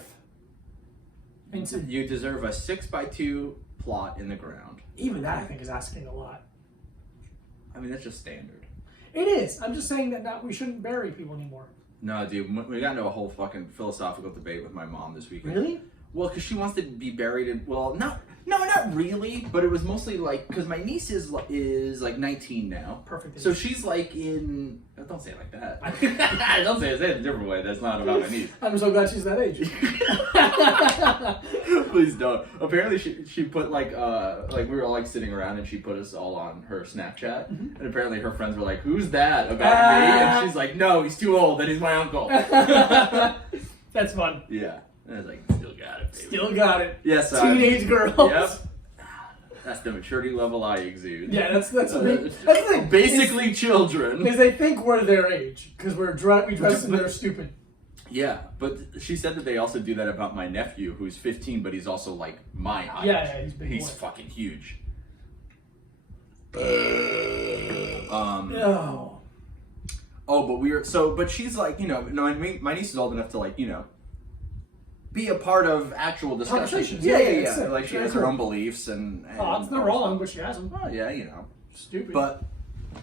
Death. You deserve a 6x2 plot in the ground. Even that, I think, is asking a lot. I mean, that's just standard. It is. I'm just saying that we shouldn't bury people anymore. No, dude, we got into a whole fucking philosophical debate with my mom this weekend. Really? Well, because she wants to be buried in, well, not really, but it was mostly like, because my niece is like 19 now. Perfect. So she's like in, don't say it like that. Don't say it in a different way. That's not about my niece. I'm so glad she's that age. Please don't. Apparently she put like we were all like sitting around and she put us all on her Snapchat. Mm-hmm. And apparently her friends were like, who's that about me? And she's like, no, he's too old and he's my uncle. That's fun. Yeah. And I was like, still got it, baby. Still got it. Yes, teenage girls. Yep. That's the maturity level I exude. Yeah, that's the thing. Basically children. Because they think we're their age. Because we dress and they're stupid. Yeah, but she said that they also do that about my nephew, who's 15, but he's also like my height. Yeah, he's big. He's fucking huge. No. Oh, but she's like, you know, my niece is old enough to like, you know, be a part of actual discussions. Yeah. Like she has her own beliefs and they're wrong, but she has them. Oh yeah, you know. Stupid. But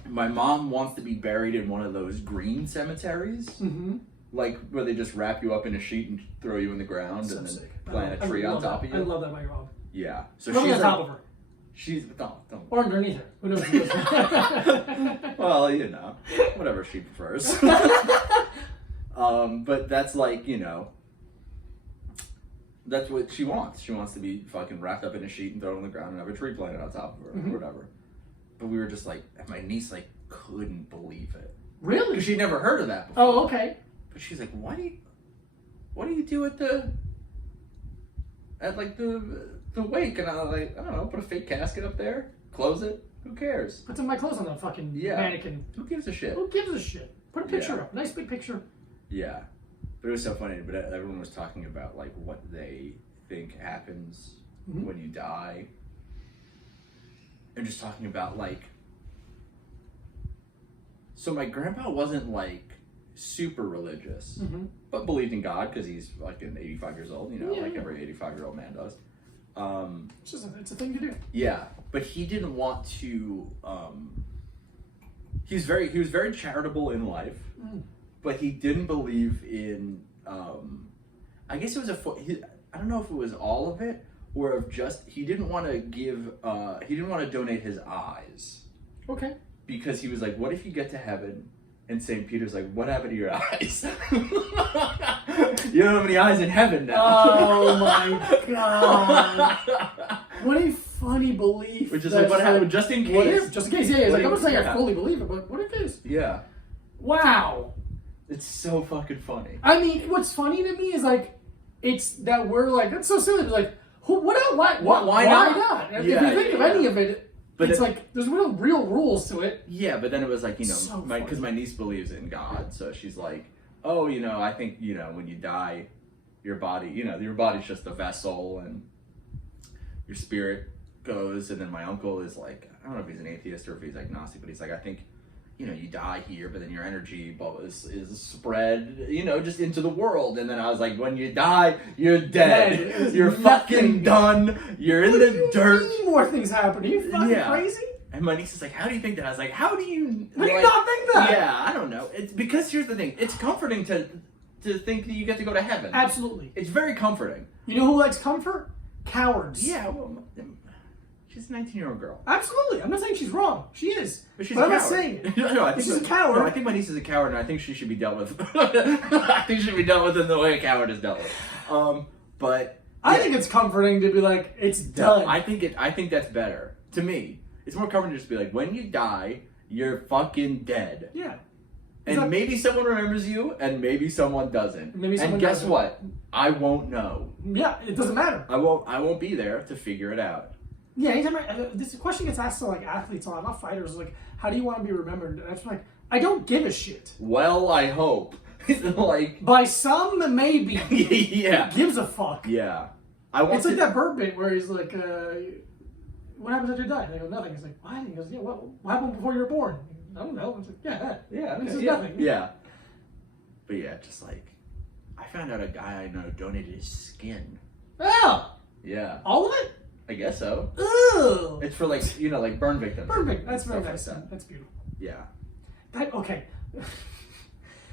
my mom wants to be buried in one of those green cemeteries. Mm-hmm. Like where they just wrap you up in a sheet and throw you in the ground and then plant a tree on top of you. I love that about your mom. Yeah. So she's on top of her. She's don't. Or underneath her. Who knows? Well, you know, whatever she prefers. But that's like, you know, that's what she wants. She wants to be fucking wrapped up in a sheet and thrown on the ground and have a tree planted on top of her or whatever. But we were just like, my niece like couldn't believe it. Really? Because she'd never heard of that before. Oh, okay. But she's like, what do you do at the wake? And I was like, I don't know, put a fake casket up there, close it. Who cares? Put some of my clothes on that fucking mannequin. Who gives a shit? Who gives a shit? Put a picture up. Nice big picture. Yeah. But it was so funny. But everyone was talking about like what they think happens when you die. And just talking about like, so my grandpa wasn't like super religious, but believed in God because he's like 85 years old, like every 85-year-old man does. It's a thing to do. Yeah, but he didn't want to. He was very charitable in life, but he didn't believe in. I guess it was I don't know if it was all of it or if just he didn't want to give. He didn't want to donate his eyes. Okay. Because he was like, what if you get to heaven and St. Peter's like, what happened to your eyes? You don't have any eyes in heaven now. Oh my god. What a funny belief. Which is like, what happened just in case? What if? Just in case, yeah. Like, I'm not saying I fully believe it, but what if it is? Yeah. Wow. It's so fucking funny. I mean, what's funny to me is like, it's that we're like, that's so silly. But like, why not? Why not? If you think of any of it, but it's like, there's real real rules to it. Yeah, but then it was like, because my niece believes in God, so she's like, oh, I think, when you die, your body, your body's just a vessel and your spirit goes. And then my uncle is like, I don't know if he's an atheist or if he's agnostic, but he's like, I think, you die here, but then your energy is spread, just into the world. And then I was like, when you die, you're dead. You're fucking done. You're in the dirt. More things happen. Are you fucking crazy? And my niece is like, how do you think that? I was like, how do you not think that? Yeah, I don't know. It's because here's the thing. It's comforting to think that you get to go to heaven. Absolutely. It's very comforting. You know who likes comfort? Cowards. Yeah, well, she's a 19-year-old girl. Absolutely. I'm not saying she's wrong. She is. But she's a coward. I'm not saying. No, I think she's a coward. No, I think my niece is a coward, and I think she should be dealt with. I think she should be dealt with in the way a coward is dealt with. But I think it's comforting to be like, it's done. I think that's better. To me, it's more comforting to just be like, when you die, you're fucking dead. Yeah. And maybe someone remembers you, and maybe someone doesn't. And guess what? I won't know. Yeah, it doesn't matter. I won't be there to figure it out. Yeah, anytime this question gets asked to like athletes a lot, not fighters, like, how do you want to be remembered? And I'm just like, I don't give a shit. Well, I hope. Like, by some, maybe. Yeah. Who gives a fuck? Yeah. It's like that bird bit where he's like, what happens after you die? And they go, nothing. He's like, what? And he goes, yeah, what happened before you were born? I don't know. I was like, yeah, that. Yeah, okay, this is nothing. Yeah. But yeah, just like, I found out a guy I know donated his skin. Oh! Yeah. All of it? I guess so. Ooh! It's for like, like burn victims. Burn victims. That's very nice. Like that. That's beautiful. Yeah. Okay.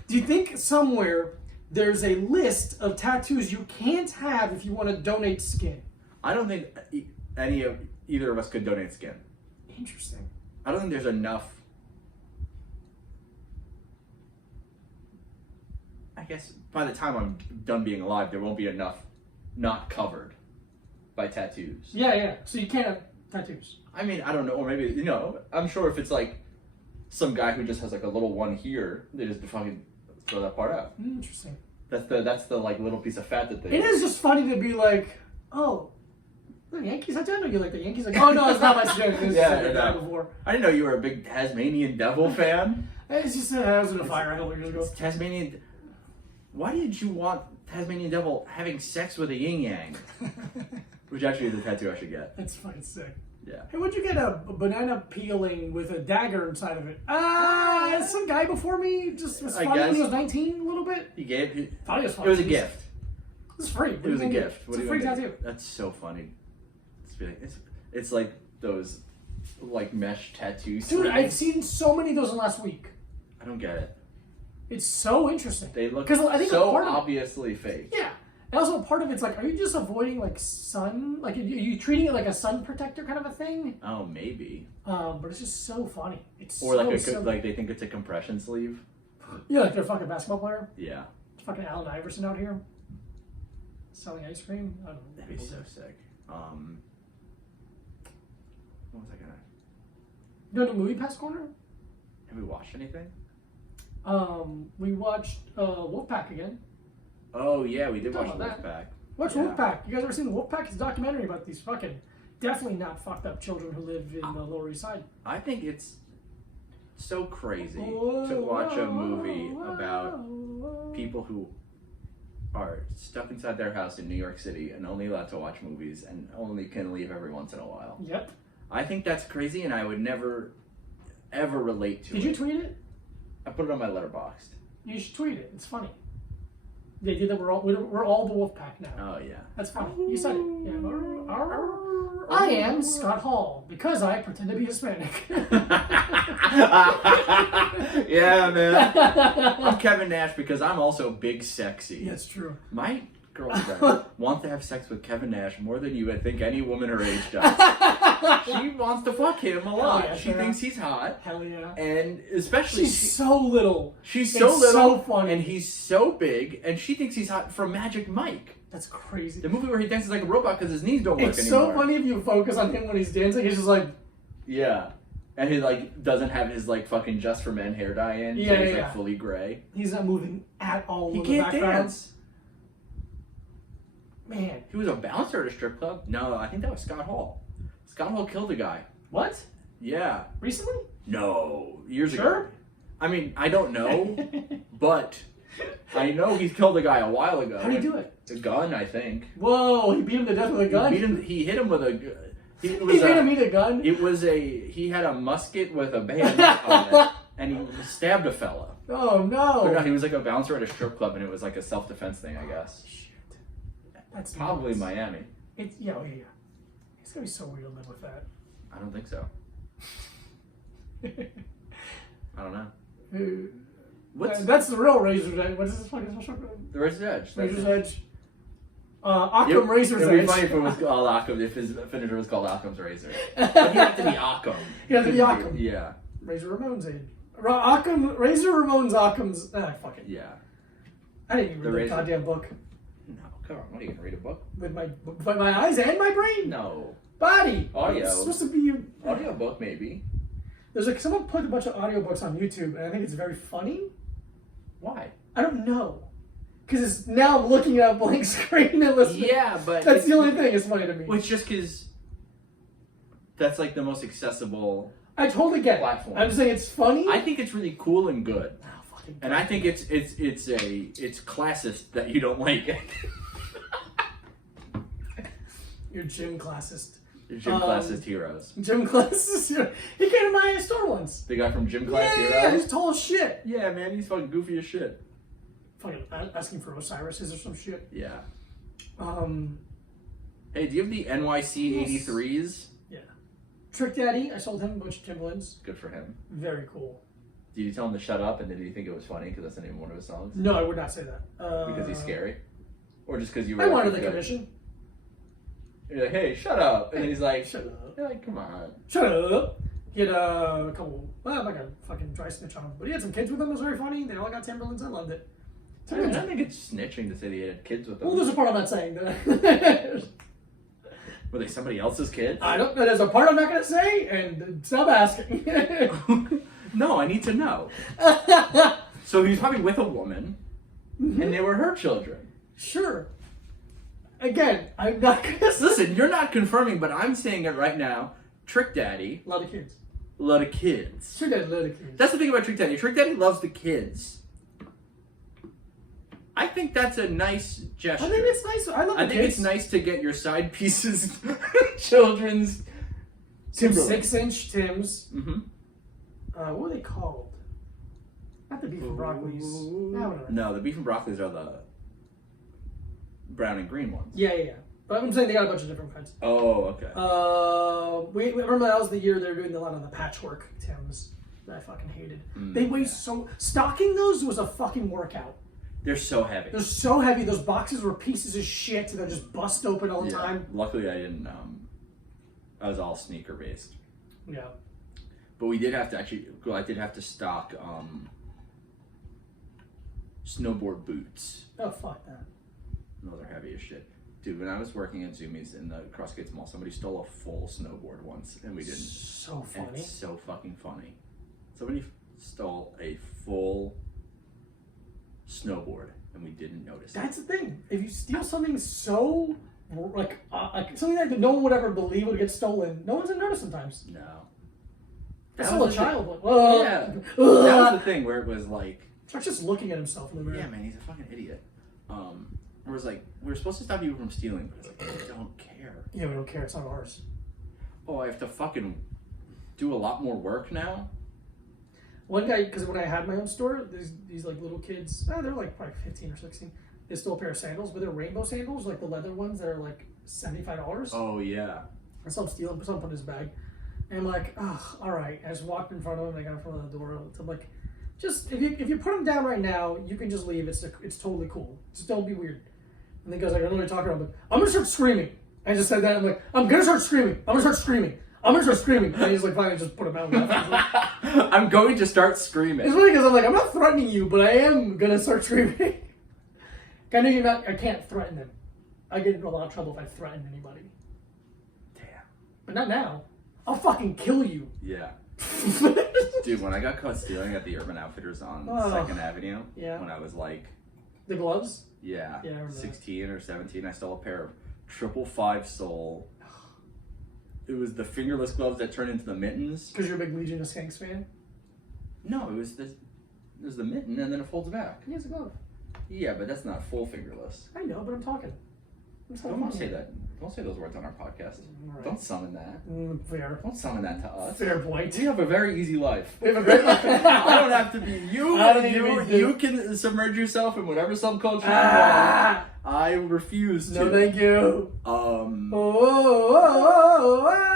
Do you think somewhere there's a list of tattoos you can't have if you want to donate skin? I don't think either of us could donate skin. Interesting. I don't think there's enough. I guess by the time I'm done being alive, there won't be enough not covered by tattoos. Yeah. So you can't have tattoos. I mean, I don't know, or maybe, I'm sure if it's like some guy who just has like a little one here, they just fucking throw that part out. Interesting. That's the like little piece of fat that they. It is just funny to be like, oh, the Yankees. I didn't know you like the Yankees. Like, oh no, it's not my skin. Yeah, before. I didn't know you were a big Tasmanian Devil fan. It's just I was in a fire a couple years ago. Tasmanian. Why did you want Tasmanian Devil having sex with a yin yang? Which actually is a tattoo I should get. That's fucking sick. Yeah. Hey, what'd you get a banana peeling with a dagger inside of it? Some guy before me just was funny when he was 19 a little bit. Thought he was funny. It was a gift. It was free. It was a gift. It's a free tattoo. That's so funny. It's like those like mesh tattoos. Dude, I've seen so many of those in the last week. I don't get it. It's so interesting. They look I think so obviously fake. Yeah. And also part of it's like, are you just avoiding like sun? Like, are you treating it like a sun protector kind of a thing? Oh, maybe. But it's just so funny. It's or like they think it's a compression sleeve. Yeah, like they're a fucking basketball player. Yeah. Fucking Allen Iverson out here selling ice cream. I don't know. That'd be so sick. What was I gonna? You know the Movie Pass Corner? Have we watched anything? We watched Wolfpack again. Oh yeah, we did watch Wolfpack. Watch Wolfpack. You guys ever seen the Wolfpack? It's a documentary about these fucking definitely not fucked up children who live in the Lower East Side. I think it's so crazy to watch a movie about people who are stuck inside their house in New York City and only allowed to watch movies and only can leave every once in a while. Yep. I think that's crazy, and I would never, ever relate to it. Did you tweet it? I put it on my Letterboxd. You should tweet it. It's funny. The idea that we're all the wolf pack now. Oh yeah. That's funny. You said it. Yeah. I am Scott Hall because I pretend to be Hispanic. Yeah, man. I'm Kevin Nash because I'm also big sexy. That's true. My girlfriend wants to have sex with Kevin Nash more than you would think any woman her age does. She wants to fuck him a lot. Yeah, she thinks he's hot. Hell yeah. And especially She's so little. She's It's so little, so funny. and he's so big, and she thinks he's hot from Magic Mike. That's crazy. The movie where he dances like a robot because his knees don't work It's anymore. so funny if you focus on him when he's dancing. He's just like, Yeah. And he like doesn't have his like fucking Just for Men hair dye in. Yeah, so he's yeah. like fully gray. he's not moving at all He in can't the background. dance. Man. He was a bouncer at a strip club. No, I think that was Scott Hall. Scott Hall killed a guy. What? Yeah. Recently? No. Years ago. Sure? I mean, I don't know, but I know he killed a guy a while ago. How did he do it? A gun, I think. Whoa, he beat him to death with a gun? He hit him with a... He He made him eat a gun? It was he had a musket with a bayonet on it, and he stabbed a fella. Oh, no. But no, he was like a bouncer at a strip club, and it was like a self-defense thing, I guess. Shit. That's Probably nuts. Miami. It's, yeah. It's going to be so weird to live with that. I don't think so. I don't know. What's That's the real Razor's Edge. What is this fucking special? the Razor's Edge? Razor's Edge. Occam Razor's It'd be Edge. funny if it was called Occam, if his finisher was called Occam's Razor. But he had to be Occam. He had to be Occam. Yeah. Razor Ramon's Edge. Razor Ramon's Occam's. Fuck it. Yeah. I didn't even The read Razor- the goddamn book No, come on. What are you going to read a book? with my eyes and my brain. No. Body. Audio. It's supposed to be. Audio book, maybe. There's like someone put a bunch of audiobooks on YouTube, and I think it's very funny. Why? I don't know. Because now I'm looking at a blank screen and listening. Yeah, but... That's the only thing that's funny to me. Well, it's just because that's like the most accessible I totally get it. platform. I'm just saying it's funny. I think it's really cool and good. Oh, fucking And I think it's classist that you don't like it. You're gym classist. Gym classist heroes. Gym classist. He came to my store once. The guy from Gym Class Yeah, Heroes? he's tall as shit. Yeah, man, he's fucking goofy as shit. Fucking asking for Osiris's or some shit. Yeah. Um, Hey, do you have the NYC 83s? yeah. Trick Daddy, I sold him a bunch of Timberlands. Good for him. Very cool. Did you tell him to shut up, and did he think it was funny because that's not even one of his songs? No, I would not say that. Because he's scary? Or just because you were I like, wanted the good? commission. You're like, hey, shut up. And then he's like, Shut up. you're like, come on. Shut up. He had a couple, well, I'm not gonna fucking dry snitch on him, but he had some kids with him. It was very funny. They all got Timberlands. I loved it. I don't think it's snitching to say that he had kids with them. Well, there's a part I'm not saying. That Were they somebody else's kids? I don't. There's a part I'm not gonna say, and stop asking. No, I need to know. So he was probably with a woman, and they were her children. Sure. Again, I'm not gonna Listen, you're not confirming, but I'm saying it right now. Trick Daddy, A lot of kids. a lot of kids. Sure, did a lot of kids. That's the thing about Trick Daddy. Trick Daddy loves the kids. I think that's a nice gesture. I think it's nice. I love the I think kids. it's nice to get your side pieces children's Some Timberland. 6-inch Tims. Mm-hmm. What were they called? Not the beef and broccolis. No, whatever. No, the beef and broccolis are the brown and green ones. Yeah. But I'm saying they got a bunch of different kinds. Oh, okay. We remember that was the year they were doing a lot of the patchwork Tims that I fucking hated. They weigh so stocking those was a fucking workout. They're so heavy. They're so heavy. Those boxes were pieces of shit that just bust open all the time. Luckily, I didn't. I was all sneaker based. Yeah. But we did have to actually. Well, I did have to stock snowboard boots. Oh fuck that. Those are heavy as shit. Dude, when I was working at Zoomies in the Crossgates Mall, somebody stole a full snowboard once, and we didn't. So And funny. it's so fucking funny. Somebody stole a full snowboard, and we didn't notice it. That's the thing. If you steal something so like something that no one would ever believe would get stolen, no one's gonna notice sometimes. No. I That stole was a the child thing. one. Yeah. That was the thing where it was like, Chuck's just looking at himself in the mirror. yeah, man, he's a fucking idiot. It was like, we're supposed to stop you from stealing, but it's like, I don't care. Yeah, we don't care. It's not ours. Oh, I have to fucking do a lot more work now? One guy, because when I had my own store, these like little kids, they're like probably 15 or 16. They stole a pair of sandals, but they're rainbow sandals, like the leather ones that are like $75. Oh yeah. And so I'm stealing, put something in his bag. And I'm like, oh, all right. I just walked in front of him. I got in front of the door. I'm like, just if you put him down right now, you can just leave. It's totally cool. Just don't be weird. And he goes like, I don't know what you're talking about. I'm gonna start screaming. I just said that. I'm like, I'm gonna start screaming. I'm gonna start screaming. I'm gonna start screaming. And he's like, fine. I just put him out. I'm going to start screaming. It's funny because I'm like, I'm not threatening you, but I am gonna start screaming. I know you're not. I can't threaten them. I get in a lot of trouble if I threaten anybody. Damn. But not now. I'll fucking kill you. Yeah. Dude, when I got caught stealing at the Urban Outfitters on 2nd Avenue, when I was like... The gloves? Yeah, I remember 16 or 17, I stole a pair of 555 sole. It was the fingerless gloves that turned into the mittens. Because you're a big Legion of Skanks fan? No, it was the mitten and then it folds back. He has a glove. Yeah, but that's not full fingerless. I know, but I'm talking. Don't say that. Don't say those words on our podcast. Right. Don't summon that. Fair. Don't summon that to us. Fair point. We have a very easy life. We have a great life. I don't have to be you. You can submerge yourself in whatever subculture you want. I refuse to. No, thank you.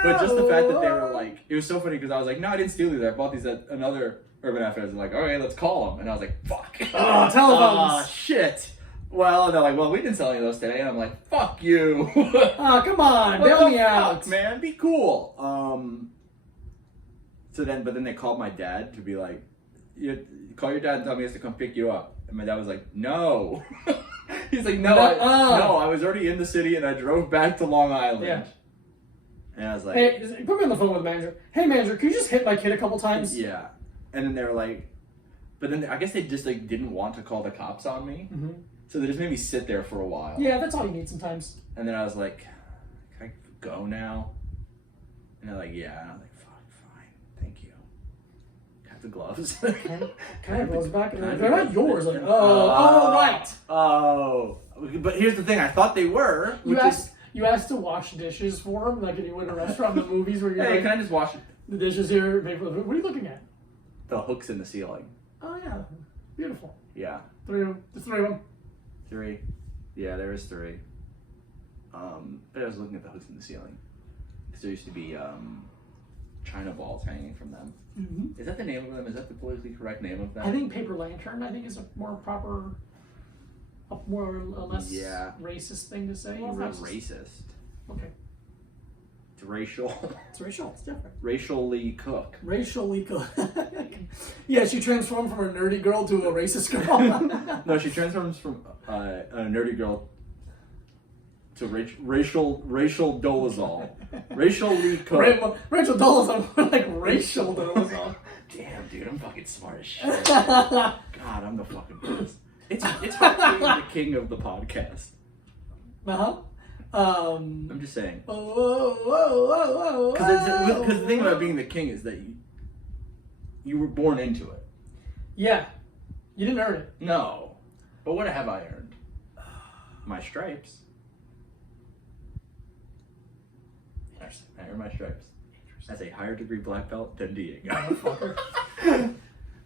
But just the fact that they were like, it was so funny because I was like, no, I didn't steal these. I bought these at another Urban Outfitters. They're like, okay, let's call them. And I was like, fuck. Oh, telephones. Shit. Well, they're like, well, we didn't sell any of those today. And I'm like, fuck you. Oh, come on. Bail me out. Man, be cool. But then they called my dad to be like, call your dad and tell me he has to come pick you up. And my dad was like, no. He's like, no, I was already in the city and I drove back to Long Island. Yeah. And I was like, hey, put me on the phone with the manager. Hey, manager, can you just hit my kid a couple times? Yeah. And then they were like, but then I guess they just like didn't want to call the cops on me. Mm-hmm. So they just made me sit there for a while. Yeah, that's all you need sometimes. And then I was like, can I go now? And they're like, yeah. And I was like, fine, thank you. Got the gloves. Can I have gloves back? They're not yours. Like, right. Oh. But here's the thing, I thought they were. You asked to wash dishes for them, like if you went to a restaurant in the movies where you're hey, like, can I just wash it? The dishes here. What are you looking at? The hooks in the ceiling. Oh, yeah. Beautiful. Yeah. 3 of them. There's 3 of them. 3. Yeah, there is 3. But I was looking at the hooks in the ceiling. Because there used to be China balls hanging from them. Mm-hmm. Is that the name of them? Is that the politically correct name of them? I think paper lantern, is a more proper, more or less racist thing to say. Well, it's not racist. Okay. It's racial. It's racial. It's different. Racially cook. Racially cook. Yeah, she transformed from a nerdy girl to a racist girl. No, she transforms from a nerdy girl to racial Dolezal. Racially cook. Rachel Dolezal, like racial Dolezal. Damn, dude, I'm fucking smart as shit. God, I'm the fucking best. It's hard being the king of the podcast. I'm just saying. Because the thing about being the king is that you were born into it. Yeah. You didn't earn it. No. But what have I earned? My stripes. I earned my stripes. As a higher degree black belt than Diego.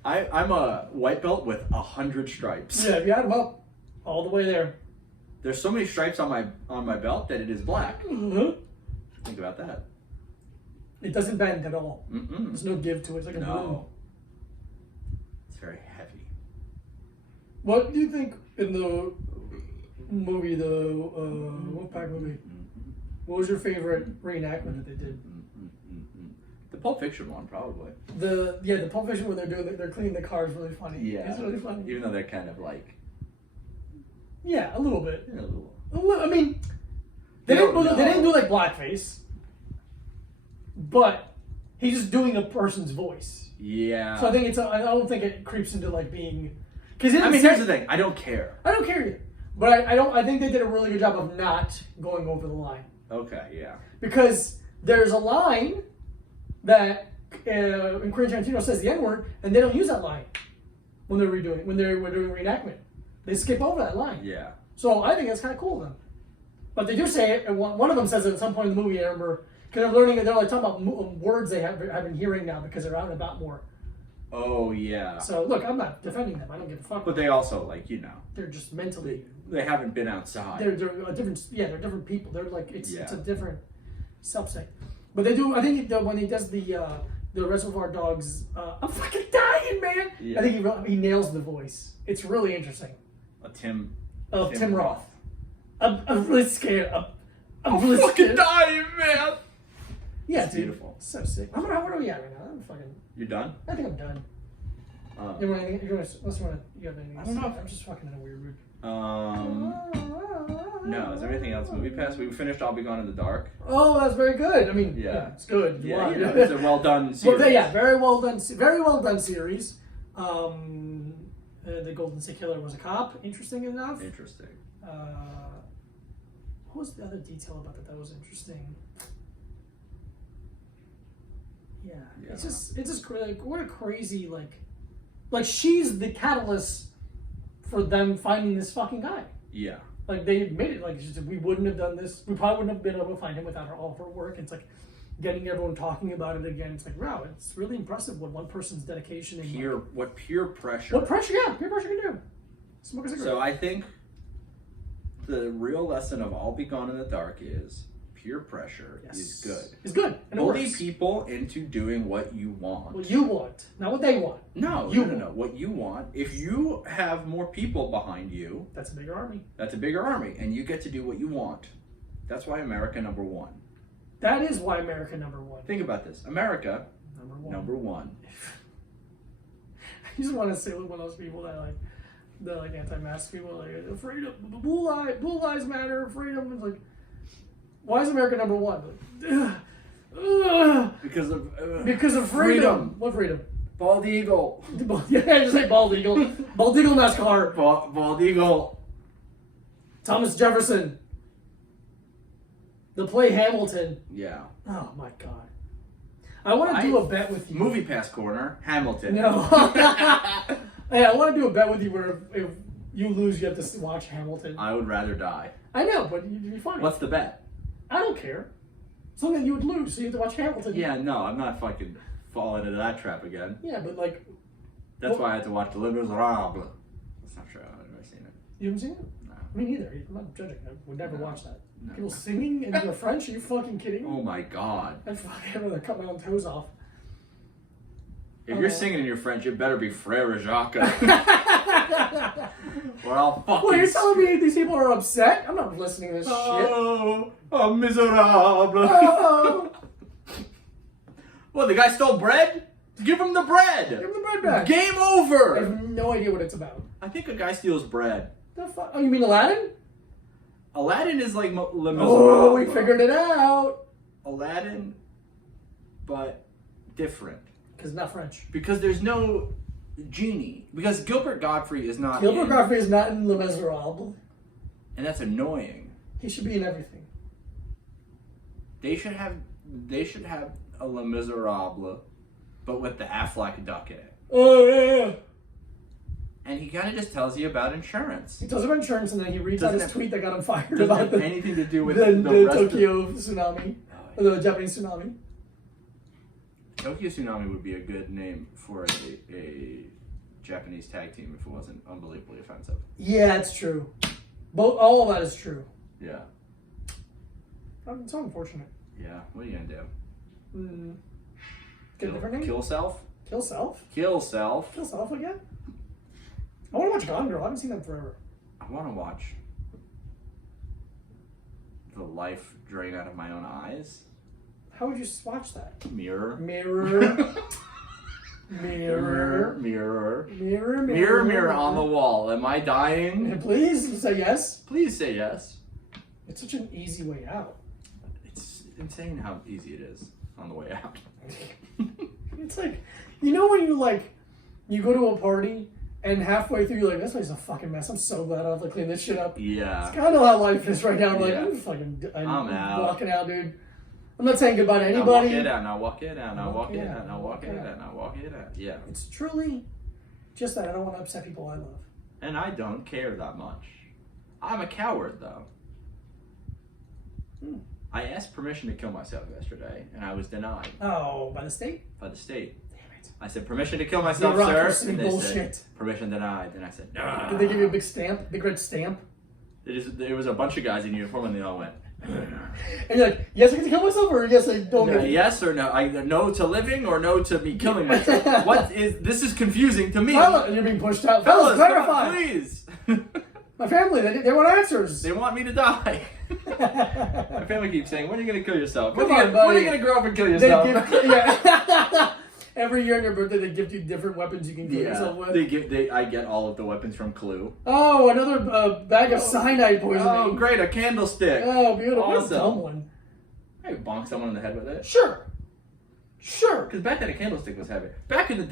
I'm a white belt with 100 stripes. Yeah, you add them up. All the way there. There's so many stripes on my belt that it is black. Mm-hmm. Think about that. It doesn't bend at all. Mm-mm. There's no give to it. It's like a balloon. It's very heavy. What do you think in the movie, the Wolfpack movie? Mm-hmm. What was your favorite reenactment that they did? The Pulp Fiction one, probably. The Pulp Fiction where they're cleaning the car is really funny. Yeah, it's really funny. Even though they're kind of like. Yeah, a little bit. Yeah, a little. I mean, they didn't do like blackface, but he's just doing a person's voice. Yeah. So I think I don't think it creeps into like being. Because here's the thing. I don't care. I don't care either. But I think they did a really good job of not going over the line. Okay. Yeah. Because there's a line that in Quentin Tarantino says the N-word, and they don't use that line when they're doing reenactment. They skip over that line. Yeah. So I think that's kind of cool then. But they do say it, and one of them says it at some point in the movie, I remember, because they're learning, they're like talking about words they have been hearing now because they're out and about more. Oh yeah. So look, I'm not defending them. I don't give a fuck. But they also they're just mentally. they haven't been outside. They're a different. Yeah, they're different people. They're like it's a different subset. But they do. I think when he does the Reservoir Dogs, I'm fucking dying, man. Yeah. I think he nails the voice. It's really interesting. Tim Roth. I'm really scared. I'm really fucking scared. dying, man. Yeah, it's dude. Beautiful. So sick. What are we at right now? I'm fucking. You're done? I think I'm done. You want anything? Unless you have anything? I don't know. I'm just fucking in a weird mood. No. Is there anything else? Movie Pass. We finished I'll Be Gone in the Dark. Oh, that's very good. I mean, Yeah. it's good. Yeah, Wow. it's a well done series. Well, yeah, very well done. Very well done series. The Golden State Killer was a cop. Interesting enough. Interesting. What was the other detail about that was interesting? Yeah. It's just like, what a crazy like she's the catalyst for them finding this fucking guy. Yeah. Like they admitted, like we wouldn't have done this. We probably wouldn't have been able to find him without all of her work. It's like getting everyone talking about it again. It's like, wow, it's really impressive what one person's dedication and Peer pressure. What pressure? Yeah, peer pressure can do. Smoke a cigarette. So I think the real lesson of I'll Be Gone in the Dark is peer pressure is good. It's good. And bully people into doing what you want. What you want, not what they want. No. What you want. If you have more people behind you, that's a bigger army. That's a bigger army, and you get to do what you want. That's why America number one. That is why America number one. Think about this. America number one. I just want to say with one of those people that the anti-mask people, like freedom, blue lives matter, freedom. It's like, why is America number one? Because of freedom. What freedom? Bald eagle. Yeah, just say bald eagle. Bald eagle NASCAR. Bald eagle. Thomas Jefferson. The play Hamilton. Yeah. Oh my god. I want to do a bet with you. Movie Pass Corner, Hamilton. No. Hey, I want to do a bet with you where if you lose, you have to watch Hamilton. I would rather die. I know, but you'd be funny. What's the bet? I don't care. Something that you would lose, so you have to watch Hamilton. Yeah, no, I'm not fucking falling into that trap again. Yeah, but like... That's why I had to watch Les Miserables. That's not true. I've never seen it. You haven't seen it? No. Me neither. I'm not judging. I would never watch that. No. People singing in the French? Are you fucking kidding me? Oh my god. I'd fucking rather cut my own toes off. If you're singing in your French, it better be Frere Jacques. Or I'll fucking... Well, you're telling me these people are upset? I'm not listening to this shit. Oh, miserable. Oh. Well, the guy stole bread? Give him the bread. Give him the bread back. Game I over. have no idea what it's about. I think a guy steals bread. The fuck? Oh, you mean Aladdin? Aladdin is like Les Miserables. Oh, we figured it out. Aladdin, but different. Because not French. Because there's no genie. Because Gilbert Gottfried is not Gilbert Gottfried is not in Les Miserables. And that's annoying. He should be in everything. They should have a Les Miserables, but with the Affleck duck in it. Oh, yeah. And he kind of just tells you about insurance. He tells about insurance and then he reads out his tweet that got him fired Doesn't about have anything to do with the rest Tokyo tsunami. Oh, Or the Japanese tsunami. Tokyo Tsunami would be a good name for a Japanese tag team if it wasn't unbelievably offensive. Yeah, it's true. Both, all of that is true. Yeah. It's so unfortunate. Yeah. What are you gonna do? Get a different name? Kill self? Kill self? Kill self. Kill self again? I want to watch Gone Girl. I haven't seen that forever. I want to watch the life drain out of my own eyes. How would you watch that? Mirror. Mirror. Mirror. Mirror. Mirror on the wall. Am I dying? Please say yes. Please say yes. It's such an easy way out. It's insane how easy it is on the way out. It's like, you know when you go to a party and halfway through you're like, this place is a fucking mess. I'm so glad I have to clean this shit up. Yeah. It's kind of how life is right now. I'm Yeah. I'm out. walking out, dude. I'm not saying goodbye to Now anybody. walk it out. Now walk it out. Now walk it out. Now walk it out. Now walk it out. Yeah. It's truly just that I don't want to upset people I love. And I don't care that much. I'm a coward, though. I asked permission to kill myself yesterday, and I was denied Oh, by the state? by the state. Damn it. I said, permission to kill myself, sir. And they said, permission denied. And I said, nah. Did they give you a big stamp? Big red stamp? There was a bunch of guys in uniform, and they all went. And you're like, yes, I get to kill myself, or yes, I don't get it? Yes or no? Either no to living or no to me killing myself. This is confusing to me. And you're being pushed out. Fellas, clarify. please. My family, they want answers. They want me to die. My family keeps saying, when are you going to kill yourself? When Come on, are you going to grow up and kill yourself? Every year on your birthday, they gift you different weapons you can kill yourself with. I get all of the weapons from Clue. Oh, another bag of cyanide poisoning. Oh, great, a candlestick. Oh, beautiful. Awesome. What a dumb one. I would bonk someone in the head with it. Sure. Because back then a candlestick was heavy. Back in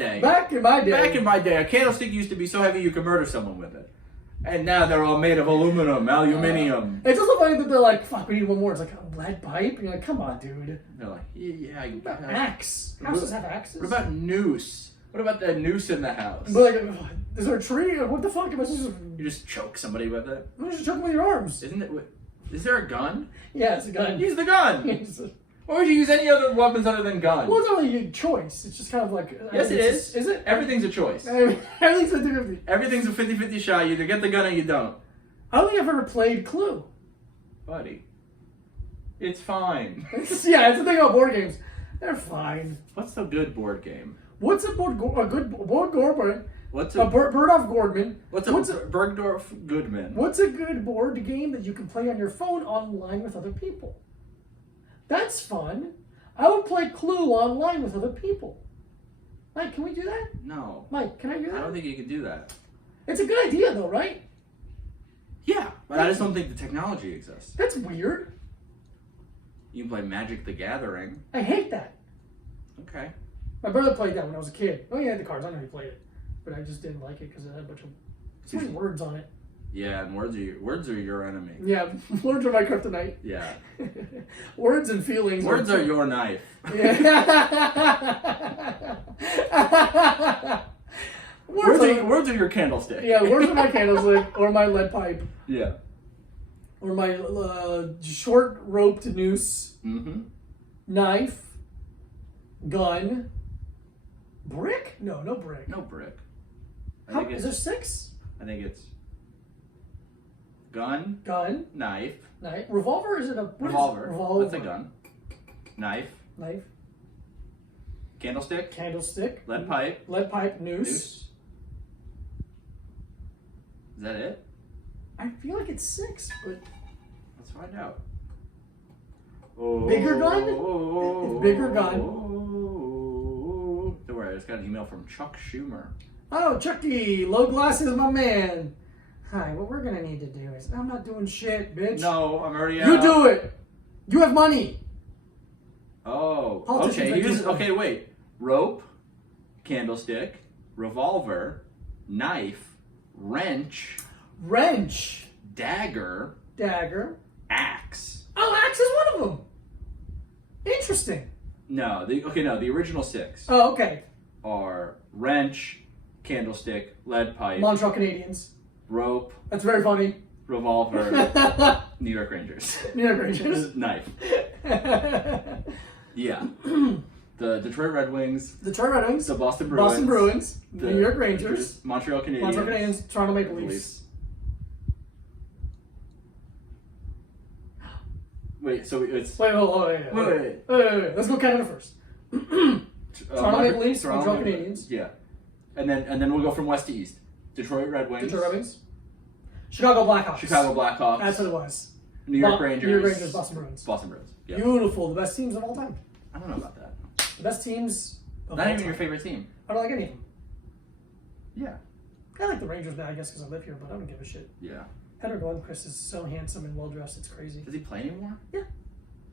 my day, a candlestick used to be so heavy you could murder someone with it. And now they're all made of aluminum, aluminium. It's also funny that they're like, fuck, we need one more. It's like a lead pipe. And you're like, come on, dude. They're like, yeah. What about axe? Houses have axes? What about noose? What about that noose in the house? But like, is there a tree? What the fuck? Am I supposed to... You just choke somebody with it? You just choke them with your arms. Is there a gun? Yeah, it's a gun. Use the gun! Or would you use any other weapons other than guns? Well, it's not really a choice. It's just kind of like... Yes, it is. Is it? Everything's a choice. Everything's a 50-50. Everything's a 50-50 shot. You either get the gun or you don't. I don't think I've ever played Clue. Buddy. It's fine. Yeah, it's the thing about board games. They're fine. What's a good board game? What's a good board Goldman? What's Bergdorf Goodman? Bergdorf Goodman? What's a good board game that you can play on your phone online with other people? That's fun. I would play Clue online with other people. Mike, can we do that? No. Mike, can I do that? I don't think you can do that. It's a good idea, though, right? Yeah, but I just don't think the technology exists. That's weird. You can play Magic the Gathering. I hate that. Okay. My brother played that when I was a kid. Oh, he had the cards. I know he played it. But I just didn't like it because it had a bunch of too many words on it. Yeah, and words are your enemy. Yeah, words are my kryptonite. Yeah. Words and feelings. Words are your knife. Yeah. Words are your candlestick. Yeah, words are my candlestick or my lead pipe. Yeah. Or my short roped noose. Mm-hmm. Knife. Gun. Brick? No brick. No brick. Is there 6? I think it's gun. Knife. Revolver? Is it a revolver? Revolver. That's a gun. Knife. Candlestick. Lead pipe. Noose. Is that it? I feel like it's 6, but let's find out. Bigger gun? It's bigger gun. Don't worry, I just got an email from Chuck Schumer. Oh, Chucky, low glasses, my man. Hi, what we're gonna need to do is, I'm not doing shit, bitch. No, I'm already out. You do it. You have money. Oh, okay. Wait. Rope, candlestick, revolver, knife, wrench, dagger, axe. Oh, axe is one of them. Interesting. No, the original 6. Oh, okay. Are wrench, candlestick, lead pipe, Montreal Canadiens, rope. That's very funny. Revolver, New York Rangers. Knife. Yeah. The Detroit Red Wings. The Boston Bruins. The New York Rangers. Montreal Canadiens. Toronto Maple Leafs. Wait, so it's... Wait. Let's go Canada first. Toronto Maple Leafs, Montreal Canadiens. Yeah. And then we'll go from west to east. Detroit Red Wings. Chicago Blackhawks. That's what it was. New York Rangers. Boston Bruins. Yeah. Beautiful. The best teams of all time. I don't know about that. The best teams of all Not time. even your favorite team. I don't like any of them. Yeah. I like the Rangers now, I guess, because I live here, but I don't give a shit. Yeah. Henrik Lundqvist is so handsome and well-dressed, it's crazy. Does he play anymore? Yeah.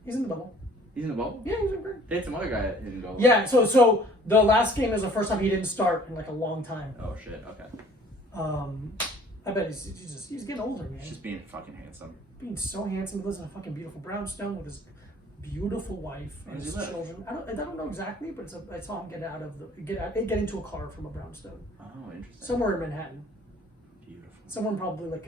He's in the bubble. He's in the bubble? Yeah, he's in great. They had some other guy in the bubble. Yeah, so the last game is the first time he didn't start in like a long time. Oh, shit. Okay. I bet he's getting older, man. He's just being fucking handsome. Being so handsome. He lives in a fucking beautiful brownstone with his beautiful wife and his children. I don't know exactly, but I saw him get into a car from a brownstone. Oh, interesting. Somewhere in Manhattan. Beautiful. Somewhere probably like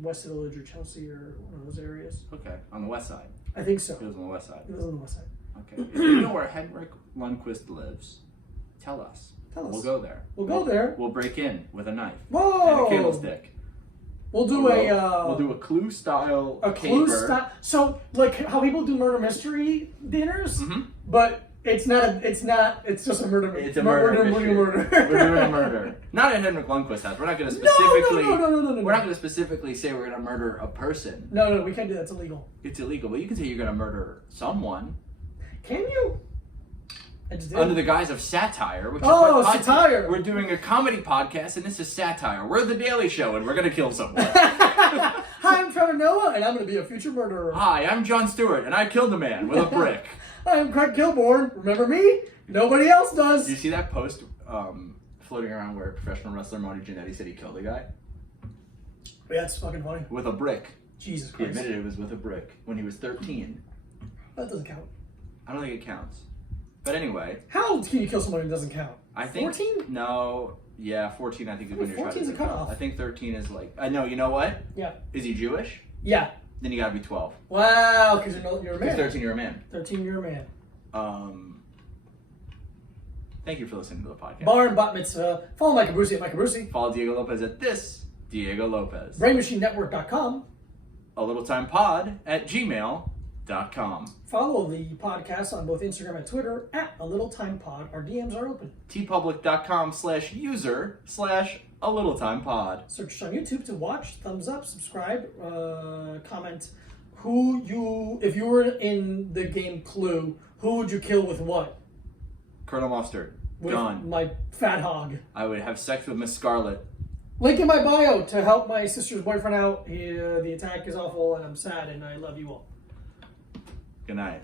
West Village or Chelsea or one of those areas. Okay, on the west side. I think so. He lives on the west side. He lives on the west side. Okay. If you know where Henrik Lundqvist lives, tell us. Tell us. We'll go there. We'll go there. We'll break in with a knife. Whoa! And a candlestick. We'll do We'll do a Clue style. A Clue style. So like how people do murder mystery dinners, but. It's just a murder. It's a murder. Murder. We're doing a murder. Not at Henrik Lundqvist's house. We're not going to specifically. No. We're not going to specifically say we're going to murder a person. No, we can't do that. It's illegal. It's illegal, but you can say you're going to murder someone. Can you? I just did. Under the guise of satire. Which is satire. We're doing a comedy podcast, and this is satire. We're the Daily Show, and we're going to kill someone. Hi, I'm Trevor Noah, and I'm going to be a future murderer. Hi, I'm Jon Stewart, and I killed a man with a brick. I'm Craig Kilborn. Remember me? Nobody else does. Do you see that post floating around where professional wrestler Marty Jannetty said he killed a guy? Yeah, it's fucking funny. With a brick. Jesus He Christ. admitted it was with a brick when he was 13. That doesn't count. I don't think it counts. But anyway. How old can you kill someone who doesn't count? I think 14? No. Yeah, 14 I think is when you're trying to 14 is a cutoff. I think 13 is like... I know, you know what? Yeah. Is he Jewish? Yeah. Then you gotta be 12. Wow, because you're a man. Because 13 you're a man. 13 you're a man. Thank you for listening to the podcast. Bar and Bat Mitzvah. Follow Mike Abruzzi at Mike Abruzzi. Follow Diego Lopez at this Diego Lopez. BrainMachineNetwork.com. A Little Time Pod at gmail.com. Follow the podcast on both Instagram and Twitter at A Little Time Pod. Our DMs are open. tpublic.com/user/A Little Time Pod. Search on YouTube to watch, thumbs up, subscribe, comment. If you were in the game Clue, who would you kill with what? Colonel Mustard. With Gone. my fat hog. I would have sex with Miss Scarlet. Link in my bio to help my sister's boyfriend out. The attack is awful and I'm sad and I love you all. Good night.